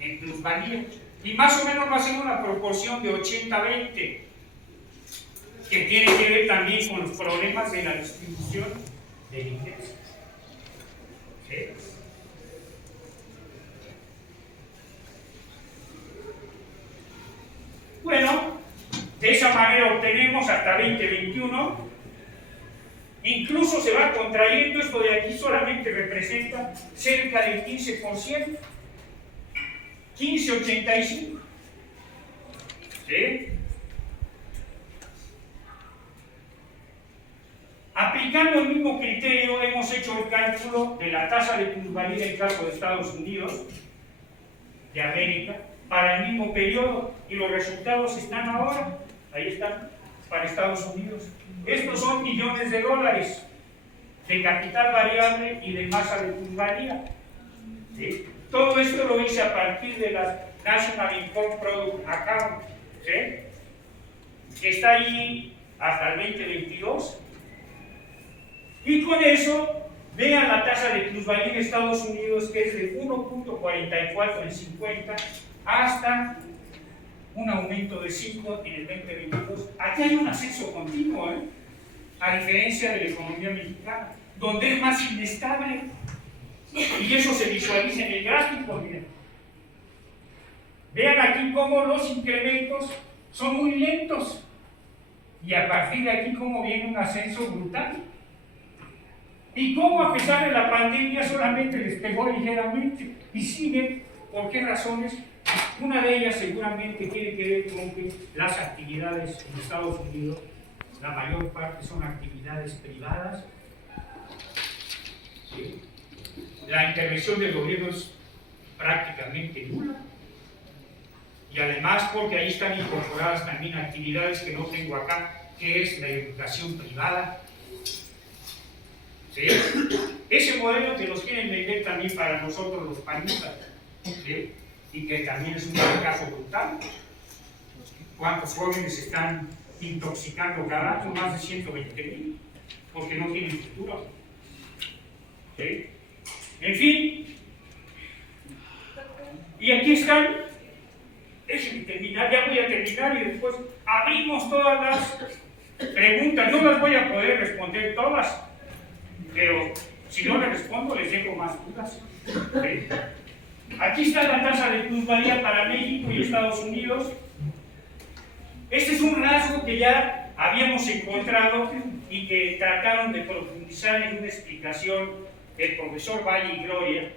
en plusvalía. Y más o menos va a ser una proporción de 80-20, que tiene que ver también con los problemas de la distribución del ingreso. ¿Sí? Bueno, de esa manera obtenemos hasta 2021. Incluso se va contrayendo, esto de aquí solamente representa cerca del 15%, 15,85. ¿Sí? Aplicando el mismo criterio, hemos hecho el cálculo de la tasa de plusvalía en el caso de Estados Unidos, de América, para el mismo periodo, y los resultados están ahora, ahí están, para Estados Unidos. Estos son millones de dólares de capital variable y de masa de plusvalía. ¿Sí? Todo esto lo hice a partir de la National Income Product Account, ¿sí? Que está ahí hasta el 2022. Y con eso, vean la tasa de plusvalía en Estados Unidos, que es de 1.44 en 50 hasta un aumento de 5 en el 2022. Aquí hay un ascenso continuo, a diferencia de la economía mexicana, donde es más inestable. Y eso se visualiza en el gráfico, miren. Vean aquí cómo los incrementos son muy lentos. Y a partir de aquí cómo viene un ascenso brutal. Y cómo a pesar de la pandemia solamente les pegó ligeramente. Y siguen, ¿por qué razones? Una de ellas seguramente tiene que ver con que las actividades en Estados Unidos, la mayor parte son actividades privadas. ¿Sí? La intervención del gobierno es prácticamente nula. Y además porque ahí están incorporadas también actividades que no tengo acá, que es la educación privada. ¿Sí? Ese modelo que nos quieren vender también para nosotros los panistas, ¿sí? Y que también es un fracaso brutal. ¿Cuántos jóvenes están intoxicando cada año? Más de 120,000, porque no tienen futuro. ¿Sí? En fin, y aquí están. Déjenme terminar, ya voy a terminar y después abrimos todas las preguntas. No las voy a poder responder todas, pero si no les respondo les dejo más dudas. ¿Sí? Aquí está la tasa de plusvalía para México y Estados Unidos. Este es un rasgo que ya habíamos encontrado y que trataron de profundizar en una explicación del profesor Valle y Gloria,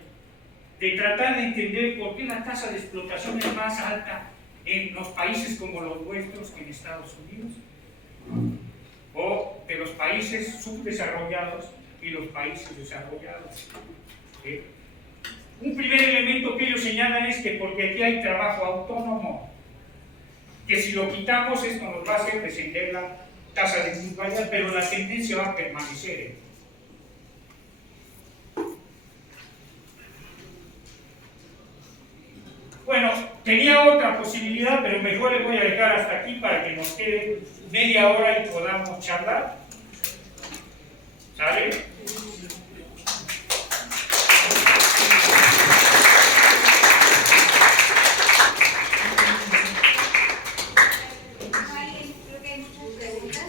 de tratar de entender por qué la tasa de explotación es más alta en los países como los nuestros que en Estados Unidos, o de los países subdesarrollados y los países desarrollados. ¿Sí? Un primer elemento que ellos señalan es que porque aquí hay trabajo autónomo, que si lo quitamos esto nos va a hacer descender la tasa de plusvalía, pero la tendencia va a permanecer. Bueno, tenía otra posibilidad, pero mejor les voy a dejar hasta aquí para que nos quede media hora y podamos charlar. ¿Sale? Creo que hay muchas preguntas.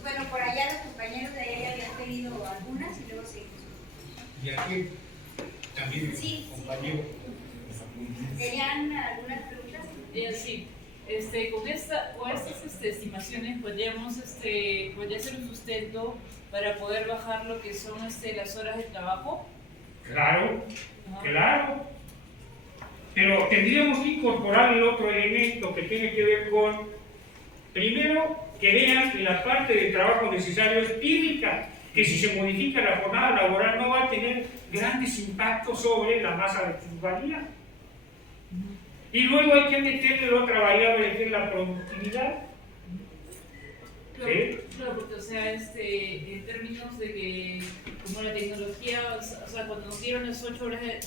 Bueno, por allá los compañeros de allá ya habían pedido algunas y luego seguimos. Y aquí también, Sí, compañero. ¿Tenían algunas preguntas? Sí, con estas estimaciones podría ser un sustento para poder bajar lo que son las horas de trabajo. Claro, Ajá. claro. Pero tendríamos que incorporar el otro elemento que tiene que ver con, primero, que vean que la parte de trabajo necesario es pírrica, que si se modifica la jornada laboral no va a tener grandes impactos sobre la masa de plusvalía. Y luego hay que meterle la otra variable que es la productividad. Claro, ¿sí? claro, porque, o sea, en términos de que, como la tecnología, o sea, cuando nos dieron las 8 horas de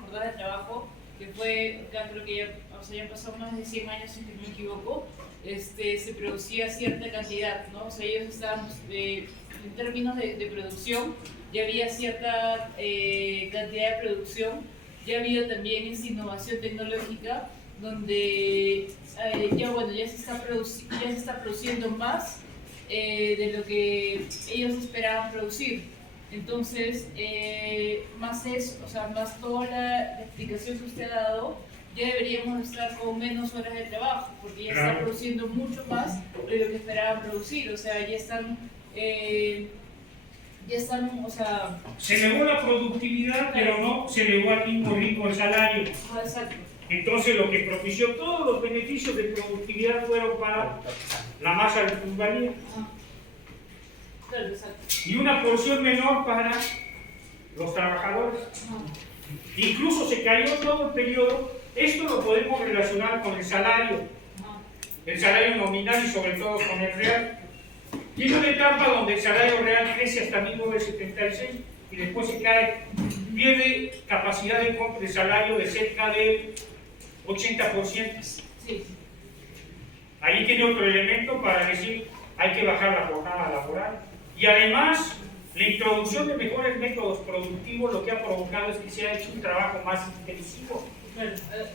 jornada de trabajo, que fue, acá creo que ya, o sea, ya han pasado más de 100 años, si no me equivoco, se producía cierta cantidad, ¿no? O sea, ellos estaban, en términos de producción, ya había cierta cantidad de producción, ya había también esa innovación tecnológica, donde ya, bueno, ya se está produciendo más de lo que ellos esperaban producir. Entonces, más eso, o sea, más toda la explicación que usted ha dado, ya deberíamos estar con menos horas de trabajo, porque ya están produciendo mucho más de lo que esperaban producir, o sea, ya están, o sea... Se elevó la productividad, pero no se elevó al mismo ritmo el salario. Exacto. Entonces lo que propició todos los beneficios de productividad fueron para la masa de plusvalía Claro, exacto. y una porción menor para los trabajadores. Incluso se cayó todo el periodo. Esto lo podemos relacionar con el salario nominal y sobre todo con el real. Tiene una etapa donde el salario real crece hasta 1976 y después se cae, pierde capacidad de compra de salario de cerca del 80%. Sí. Ahí tiene otro elemento para decir hay que bajar la jornada laboral. Y además, la introducción de mejores métodos productivos lo que ha provocado es que se ha hecho un trabajo más intensivo,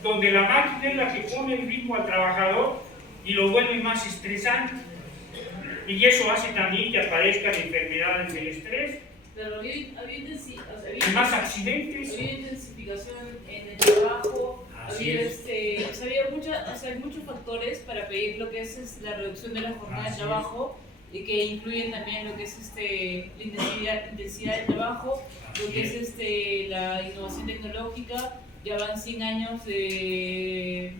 donde la máquina es la que pone el ritmo al trabajador y lo vuelve más estresante. Y eso hace también que aparezcan enfermedades del estrés, Pero más accidentes. había intensificación en el trabajo, Así había, es. hay muchos factores para pedir lo que es la reducción de la jornada de trabajo y que incluyen también lo que es la intensidad del trabajo, lo que es la innovación tecnológica. Ya van 100 años de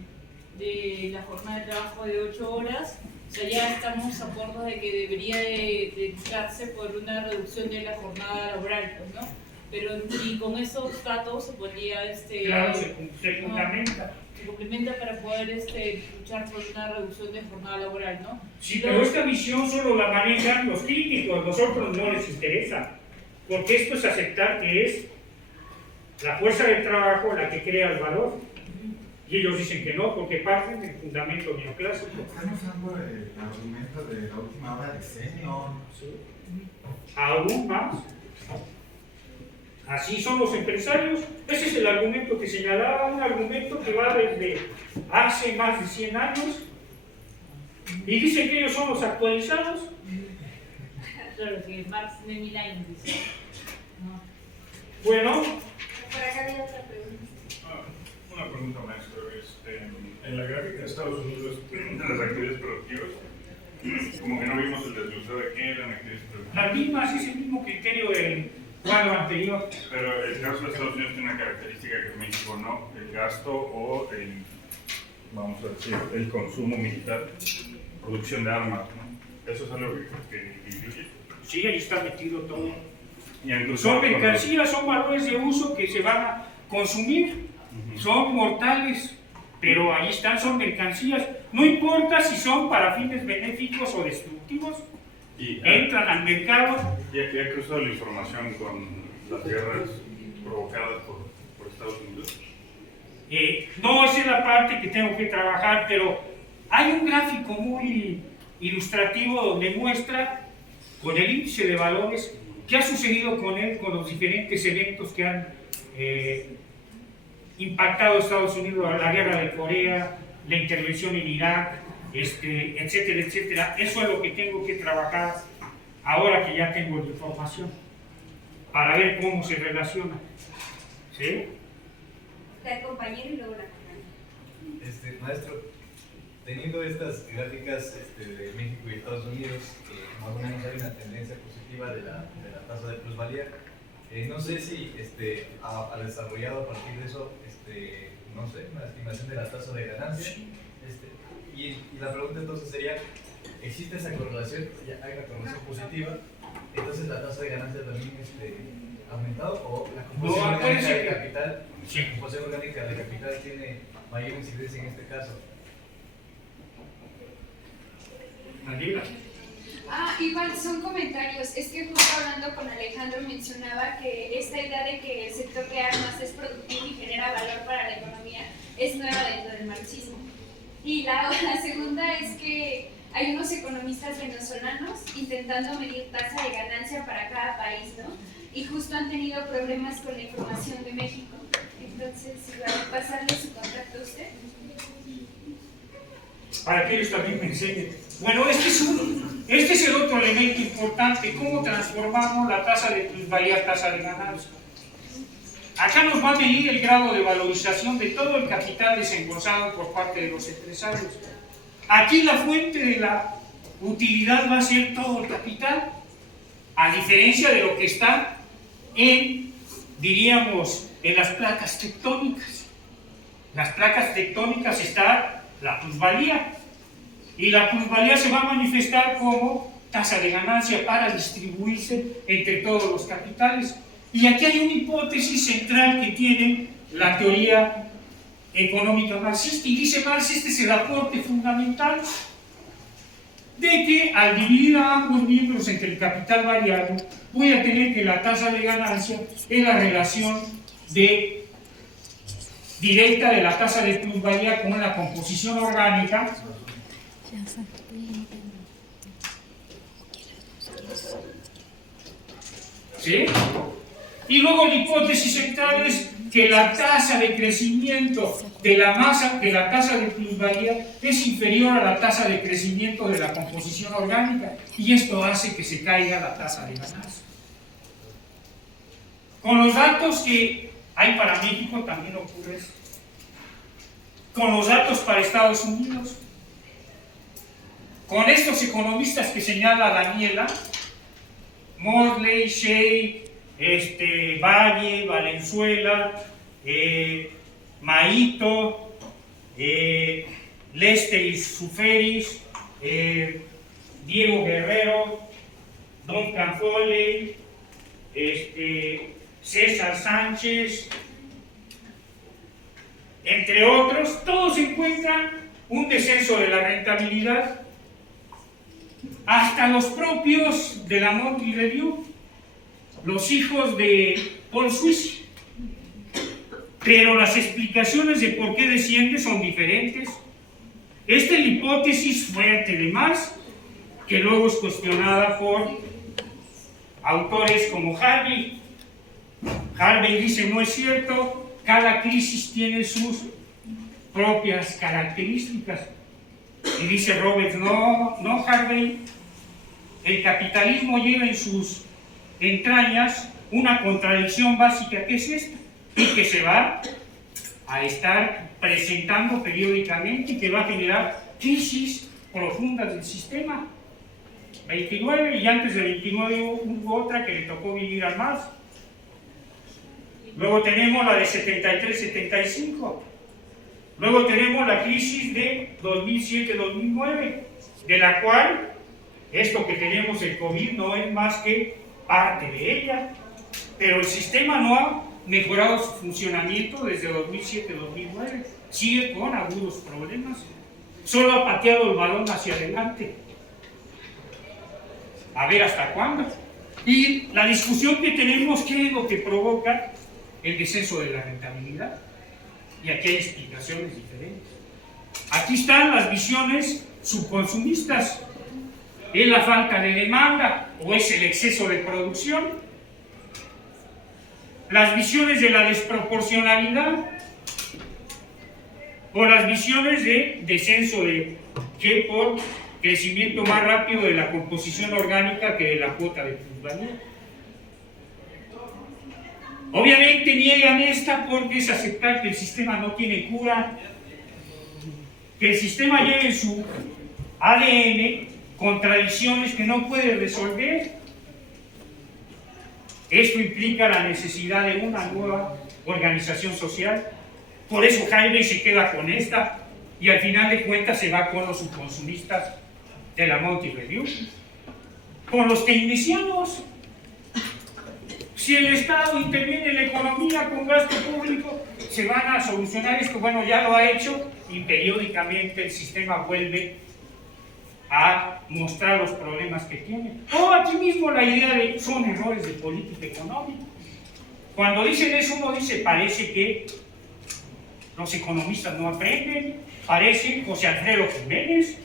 la jornada de trabajo de 8 horas. O sea, ya estamos a puertas de que debería de buscarse por una reducción de la jornada laboral, pues, ¿no? Pero y con esos datos se podría Claro, se fundamenta. se complementa para poder luchar por una reducción de jornada laboral, ¿no? Sí, pero esta visión solo la manejan los críticos, nosotros no les interesa, porque esto es aceptar que es la fuerza del trabajo la que crea el valor. Y ellos dicen que no, porque parten del fundamento neoclásico. Están usando el argumento de la última hora de diseño. Aún más. Así son los empresarios. Ese es el argumento que señalaba, un argumento que va desde hace más de 100 años. Y dicen que ellos son los actualizados. Claro, que Marx tiene 1000 años, dice. ¿No? Bueno, Por acá había otra pregunta. Una pregunta, maestro. En la gráfica de Estados Unidos, de las actividades productivas, como que no vimos el desglosado de qué eran actividades productivas. las mismas, es el mismo criterio del cuadro anterior. Pero el caso de Estados Unidos tiene una característica que México no, el gasto o vamos a decir, el consumo militar, producción de armas, ¿no? Eso es algo que incluye. Sí, ahí está metido todo. Y incluso Son mercancías, son valores de uso que se van a consumir, son mortales, pero ahí están, son mercancías. No importa si son para fines benéficos o destructivos, entran al mercado. Ya que ha cruzado la información con las guerras provocadas por Estados Unidos. No, esa es la parte que tengo que trabajar, pero hay un gráfico muy ilustrativo donde muestra con el índice de valores qué ha sucedido con él, con los diferentes eventos que han impactado a Estados Unidos, la guerra de Corea, la intervención en Irak, etcétera, etcétera. Eso es lo que tengo que trabajar ahora que ya tengo la información, para ver cómo se relaciona. ¿Sí? Está el compañero y luego la compañera. Maestro, teniendo estas gráficas de México y Estados Unidos, más o menos hay una tendencia positiva de la tasa de plusvalía. No sé si ha desarrollado a partir de eso, no sé, una estimación de la tasa de ganancia. Y la pregunta entonces sería, ¿existe esa correlación? ¿Ya hay una correlación positiva? Entonces la tasa de ganancia también ha aumentado, o la composición orgánica de capital, la composición orgánica de capital tiene mayor incidencia en este caso. Mandíbula. Igual son comentarios. Es que justo hablando con Alejandro mencionaba que esta idea de que el sector de armas es productivo y genera valor para la economía es nueva dentro del marxismo. Y la segunda es que hay unos economistas venezolanos intentando medir tasa de ganancia para cada país, ¿no? Y justo han tenido problemas con la información de México. Entonces, igual, pasarle su contacto a usted. Para que ellos también me enseñen. Bueno, este es el otro elemento importante, cómo transformamos la tasa de plusvalía a tasa de ganancia. Acá nos va a medir el grado de valorización de todo el capital desembolsado por parte de los empresarios. Aquí la fuente de la utilidad va a ser todo el capital, a diferencia de lo que está en, diríamos, en las placas tectónicas. En las placas tectónicas está la plusvalía, y la plusvalía se va a manifestar como tasa de ganancia para distribuirse entre todos los capitales. Y aquí hay una hipótesis central que tiene la teoría económica marxista, y dice Marx, este es el aporte fundamental, de que al dividir a ambos miembros entre el capital variable, voy a tener que la tasa de ganancia es la relación directa de la tasa de plusvalía con la composición orgánica ¿sí? Y luego la hipótesis central es que la tasa de crecimiento de la masa, de la tasa de plusvalía, es inferior a la tasa de crecimiento de la composición orgánica, y esto hace que se caiga la tasa de ganancia. Con los datos que hay para México también ocurre eso. Con los datos para Estados Unidos, con estos economistas que señala Daniela, Morley, Shea, Valle, Valenzuela, Maito, Lester y Suferis, Diego Guerrero, Duncan Foley, César Sánchez, entre otros, todos encuentran un descenso de la rentabilidad. Hasta los propios de la Monty Review, los hijos de Paul Swiss. Pero las explicaciones de por qué desciende son diferentes. Esta es la hipótesis fuerte de Marx, que luego es cuestionada por autores como Harvey. Harvey dice, no es cierto, cada crisis tiene sus propias características. Y dice Roberts, no Harvey, el capitalismo lleva en sus entrañas una contradicción básica, que es esta, y que se va a estar presentando periódicamente y que va a generar crisis profundas del sistema. 29, y antes de 29 hubo otra que le tocó vivir a Marx. Luego tenemos la de 73-75. Luego tenemos la crisis de 2007-2009, de la cual esto que tenemos el COVID no es más que parte de ella, pero el sistema no ha mejorado su funcionamiento desde 2007-2009, sigue con agudos problemas, solo ha pateado el balón hacia adelante. A ver hasta cuándo. Y la discusión que tenemos, ¿qué es lo que provoca el descenso de la rentabilidad? Y aquí hay explicaciones diferentes. Aquí están las visiones subconsumistas. ¿Es la falta de demanda o es el exceso de producción? Las visiones de la desproporcionalidad o las visiones de descenso de que por crecimiento más rápido de la composición orgánica que de la cuota de plusvalía. Obviamente niegan esta porque es aceptar que el sistema no tiene cura, que el sistema lleve en su ADN contradicciones que no puede resolver. Esto implica la necesidad de una nueva organización social. Por eso Jaime se queda con esta y al final de cuentas se va con los subconsumistas de la Monty Review, con los keynesianos. Si el Estado interviene en la economía con gasto público, se van a solucionar esto. Bueno, ya lo ha hecho y periódicamente el sistema vuelve a mostrar los problemas que tiene. O aquí mismo la idea de son errores de política económica. Cuando dicen eso, uno dice, parece que los economistas no aprenden, parece José Alfredo Jiménez,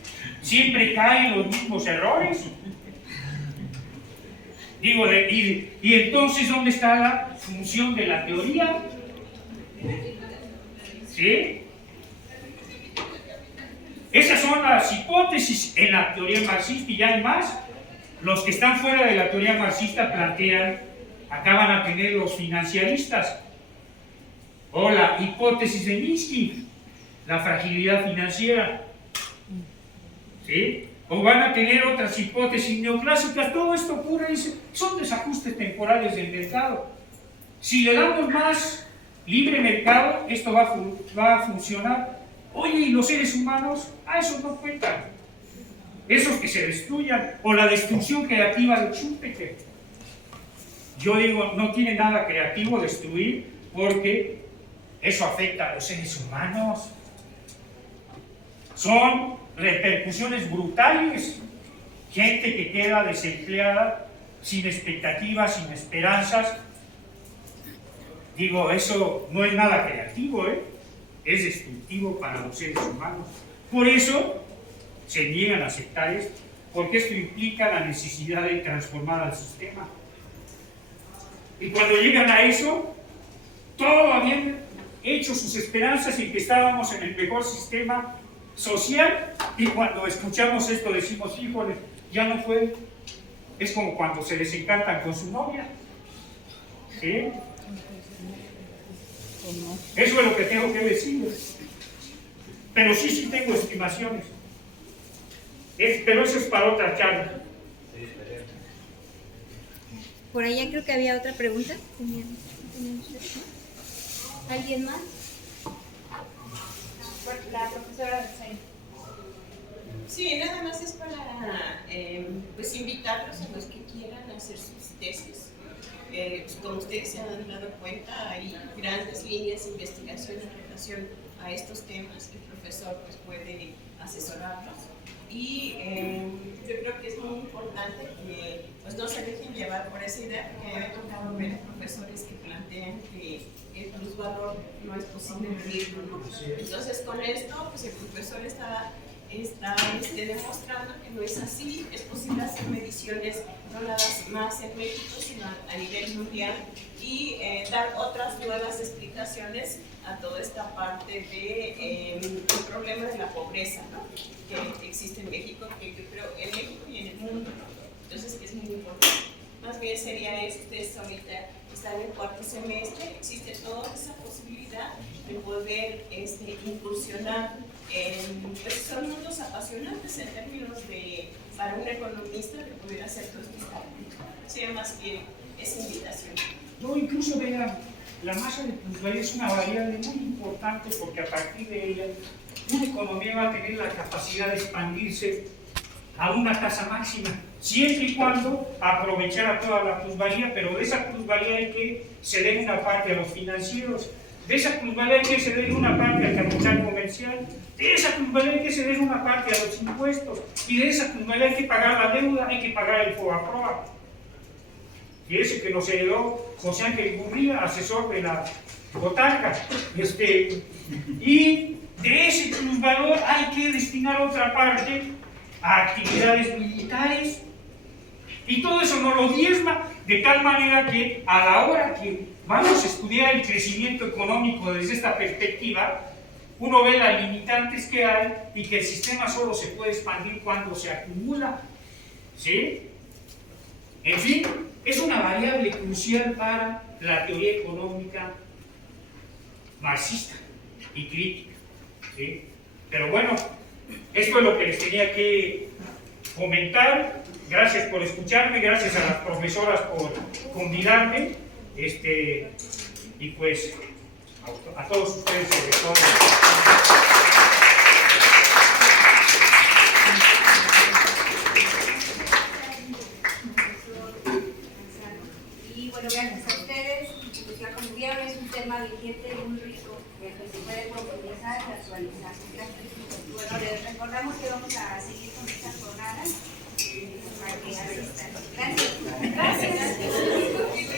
siempre caen los mismos errores. Digo, y entonces, ¿dónde está la función de la teoría? ¿Sí? Esas son las hipótesis en la teoría marxista, y ya hay más. Los que están fuera de la teoría marxista plantean, acá van a tener los financiaristas, o la hipótesis de Minsky, la fragilidad financiera, ¿sí? O van a tener otras hipótesis neoclásicas. Todo esto ocurre, son desajustes temporales del mercado. Si le damos más libre mercado, esto va a funcionar. Oye, ¿y los seres humanos? Esos no cuentan. Esos que se destruyan, o la destrucción creativa de Schumpeter. Yo digo, no tiene nada creativo destruir, porque eso afecta a los seres humanos. Son repercusiones brutales. Gente que queda desempleada, sin expectativas, sin esperanzas. Digo, eso no es nada creativo, es destructivo para los seres humanos. Por eso se niegan a aceptar esto, porque esto implica la necesidad de transformar al sistema. Y cuando llegan a eso, todos habían hecho sus esperanzas en que estábamos en el mejor sistema social, y cuando escuchamos esto decimos, híjole, ya no fue. Es como cuando se desencantan con su novia, ¿sí? Eso es lo que tengo que decirles. Pero sí tengo estimaciones, pero eso es para otra charla. Por allá creo que había otra pregunta. ¿Alguien más? La profesora Zain. Sí, nada más es para pues invitarlos a los que quieran hacer sus tesis. Pues como ustedes se han dado cuenta, hay grandes líneas de investigación en relación a estos temas que el profesor pues, puede asesorarlos. Y yo creo que es muy importante que pues, no se dejen llevar por esa idea, porque me ha tocado ver profesores que plantean que el plusvalor no es posible medirlo, ¿no? Entonces con esto pues, el profesor está demostrando que no es así. Es posible hacer mediciones no nada más en México, sino a nivel mundial, y dar otras nuevas explicaciones a toda esta parte del problema de la pobreza, ¿no? Que existe en México, que yo creo en México y en el mundo, ¿no? Entonces que es muy importante. Más bien sería eso, ustedes ahorita están en el cuarto semestre, existe toda esa posibilidad de poder incursionar pues son mundos apasionantes en términos de, para un economista, de poder hacer todo esto. Sea más que esa invitación. No, incluso vean, la masa de plusvalía es una variable muy importante, porque a partir de ella una economía va a tener la capacidad de expandirse a una tasa máxima, siempre y cuando aprovechara toda la plusvalía, pero de esa plusvalía hay que ceder una parte a los financieros. De esa plusvalía hay que ceder una parte al capital comercial, de esa plusvalía hay que ceder una parte a los impuestos, y de esa plusvalía hay que pagar la deuda, hay que pagar el FOBAPROA. Y ese que nos heredó José Ángel Gurría, asesor de la Botarga. Y de ese plusvalor hay que destinar otra parte a actividades militares. Y todo eso nos lo diezma, de tal manera que a la hora que vamos a estudiar el crecimiento económico desde esta perspectiva, uno ve las limitantes que hay y que el sistema solo se puede expandir cuando se acumula. ¿Sí? En fin, es una variable crucial para la teoría económica marxista y crítica. ¿Sí? Pero bueno, esto es lo que les tenía que comentar. Gracias por escucharme, gracias a las profesoras por convidarme, y pues a todos ustedes sobre todo. Y bueno, gracias a ustedes. Pues ya como vieron, es un tema tema vigente y muy rico, que se puede profundizar y actualizar. Bueno, les recordamos que vamos a seguir con estas jornadas para que asistan. Gracias. Gracias.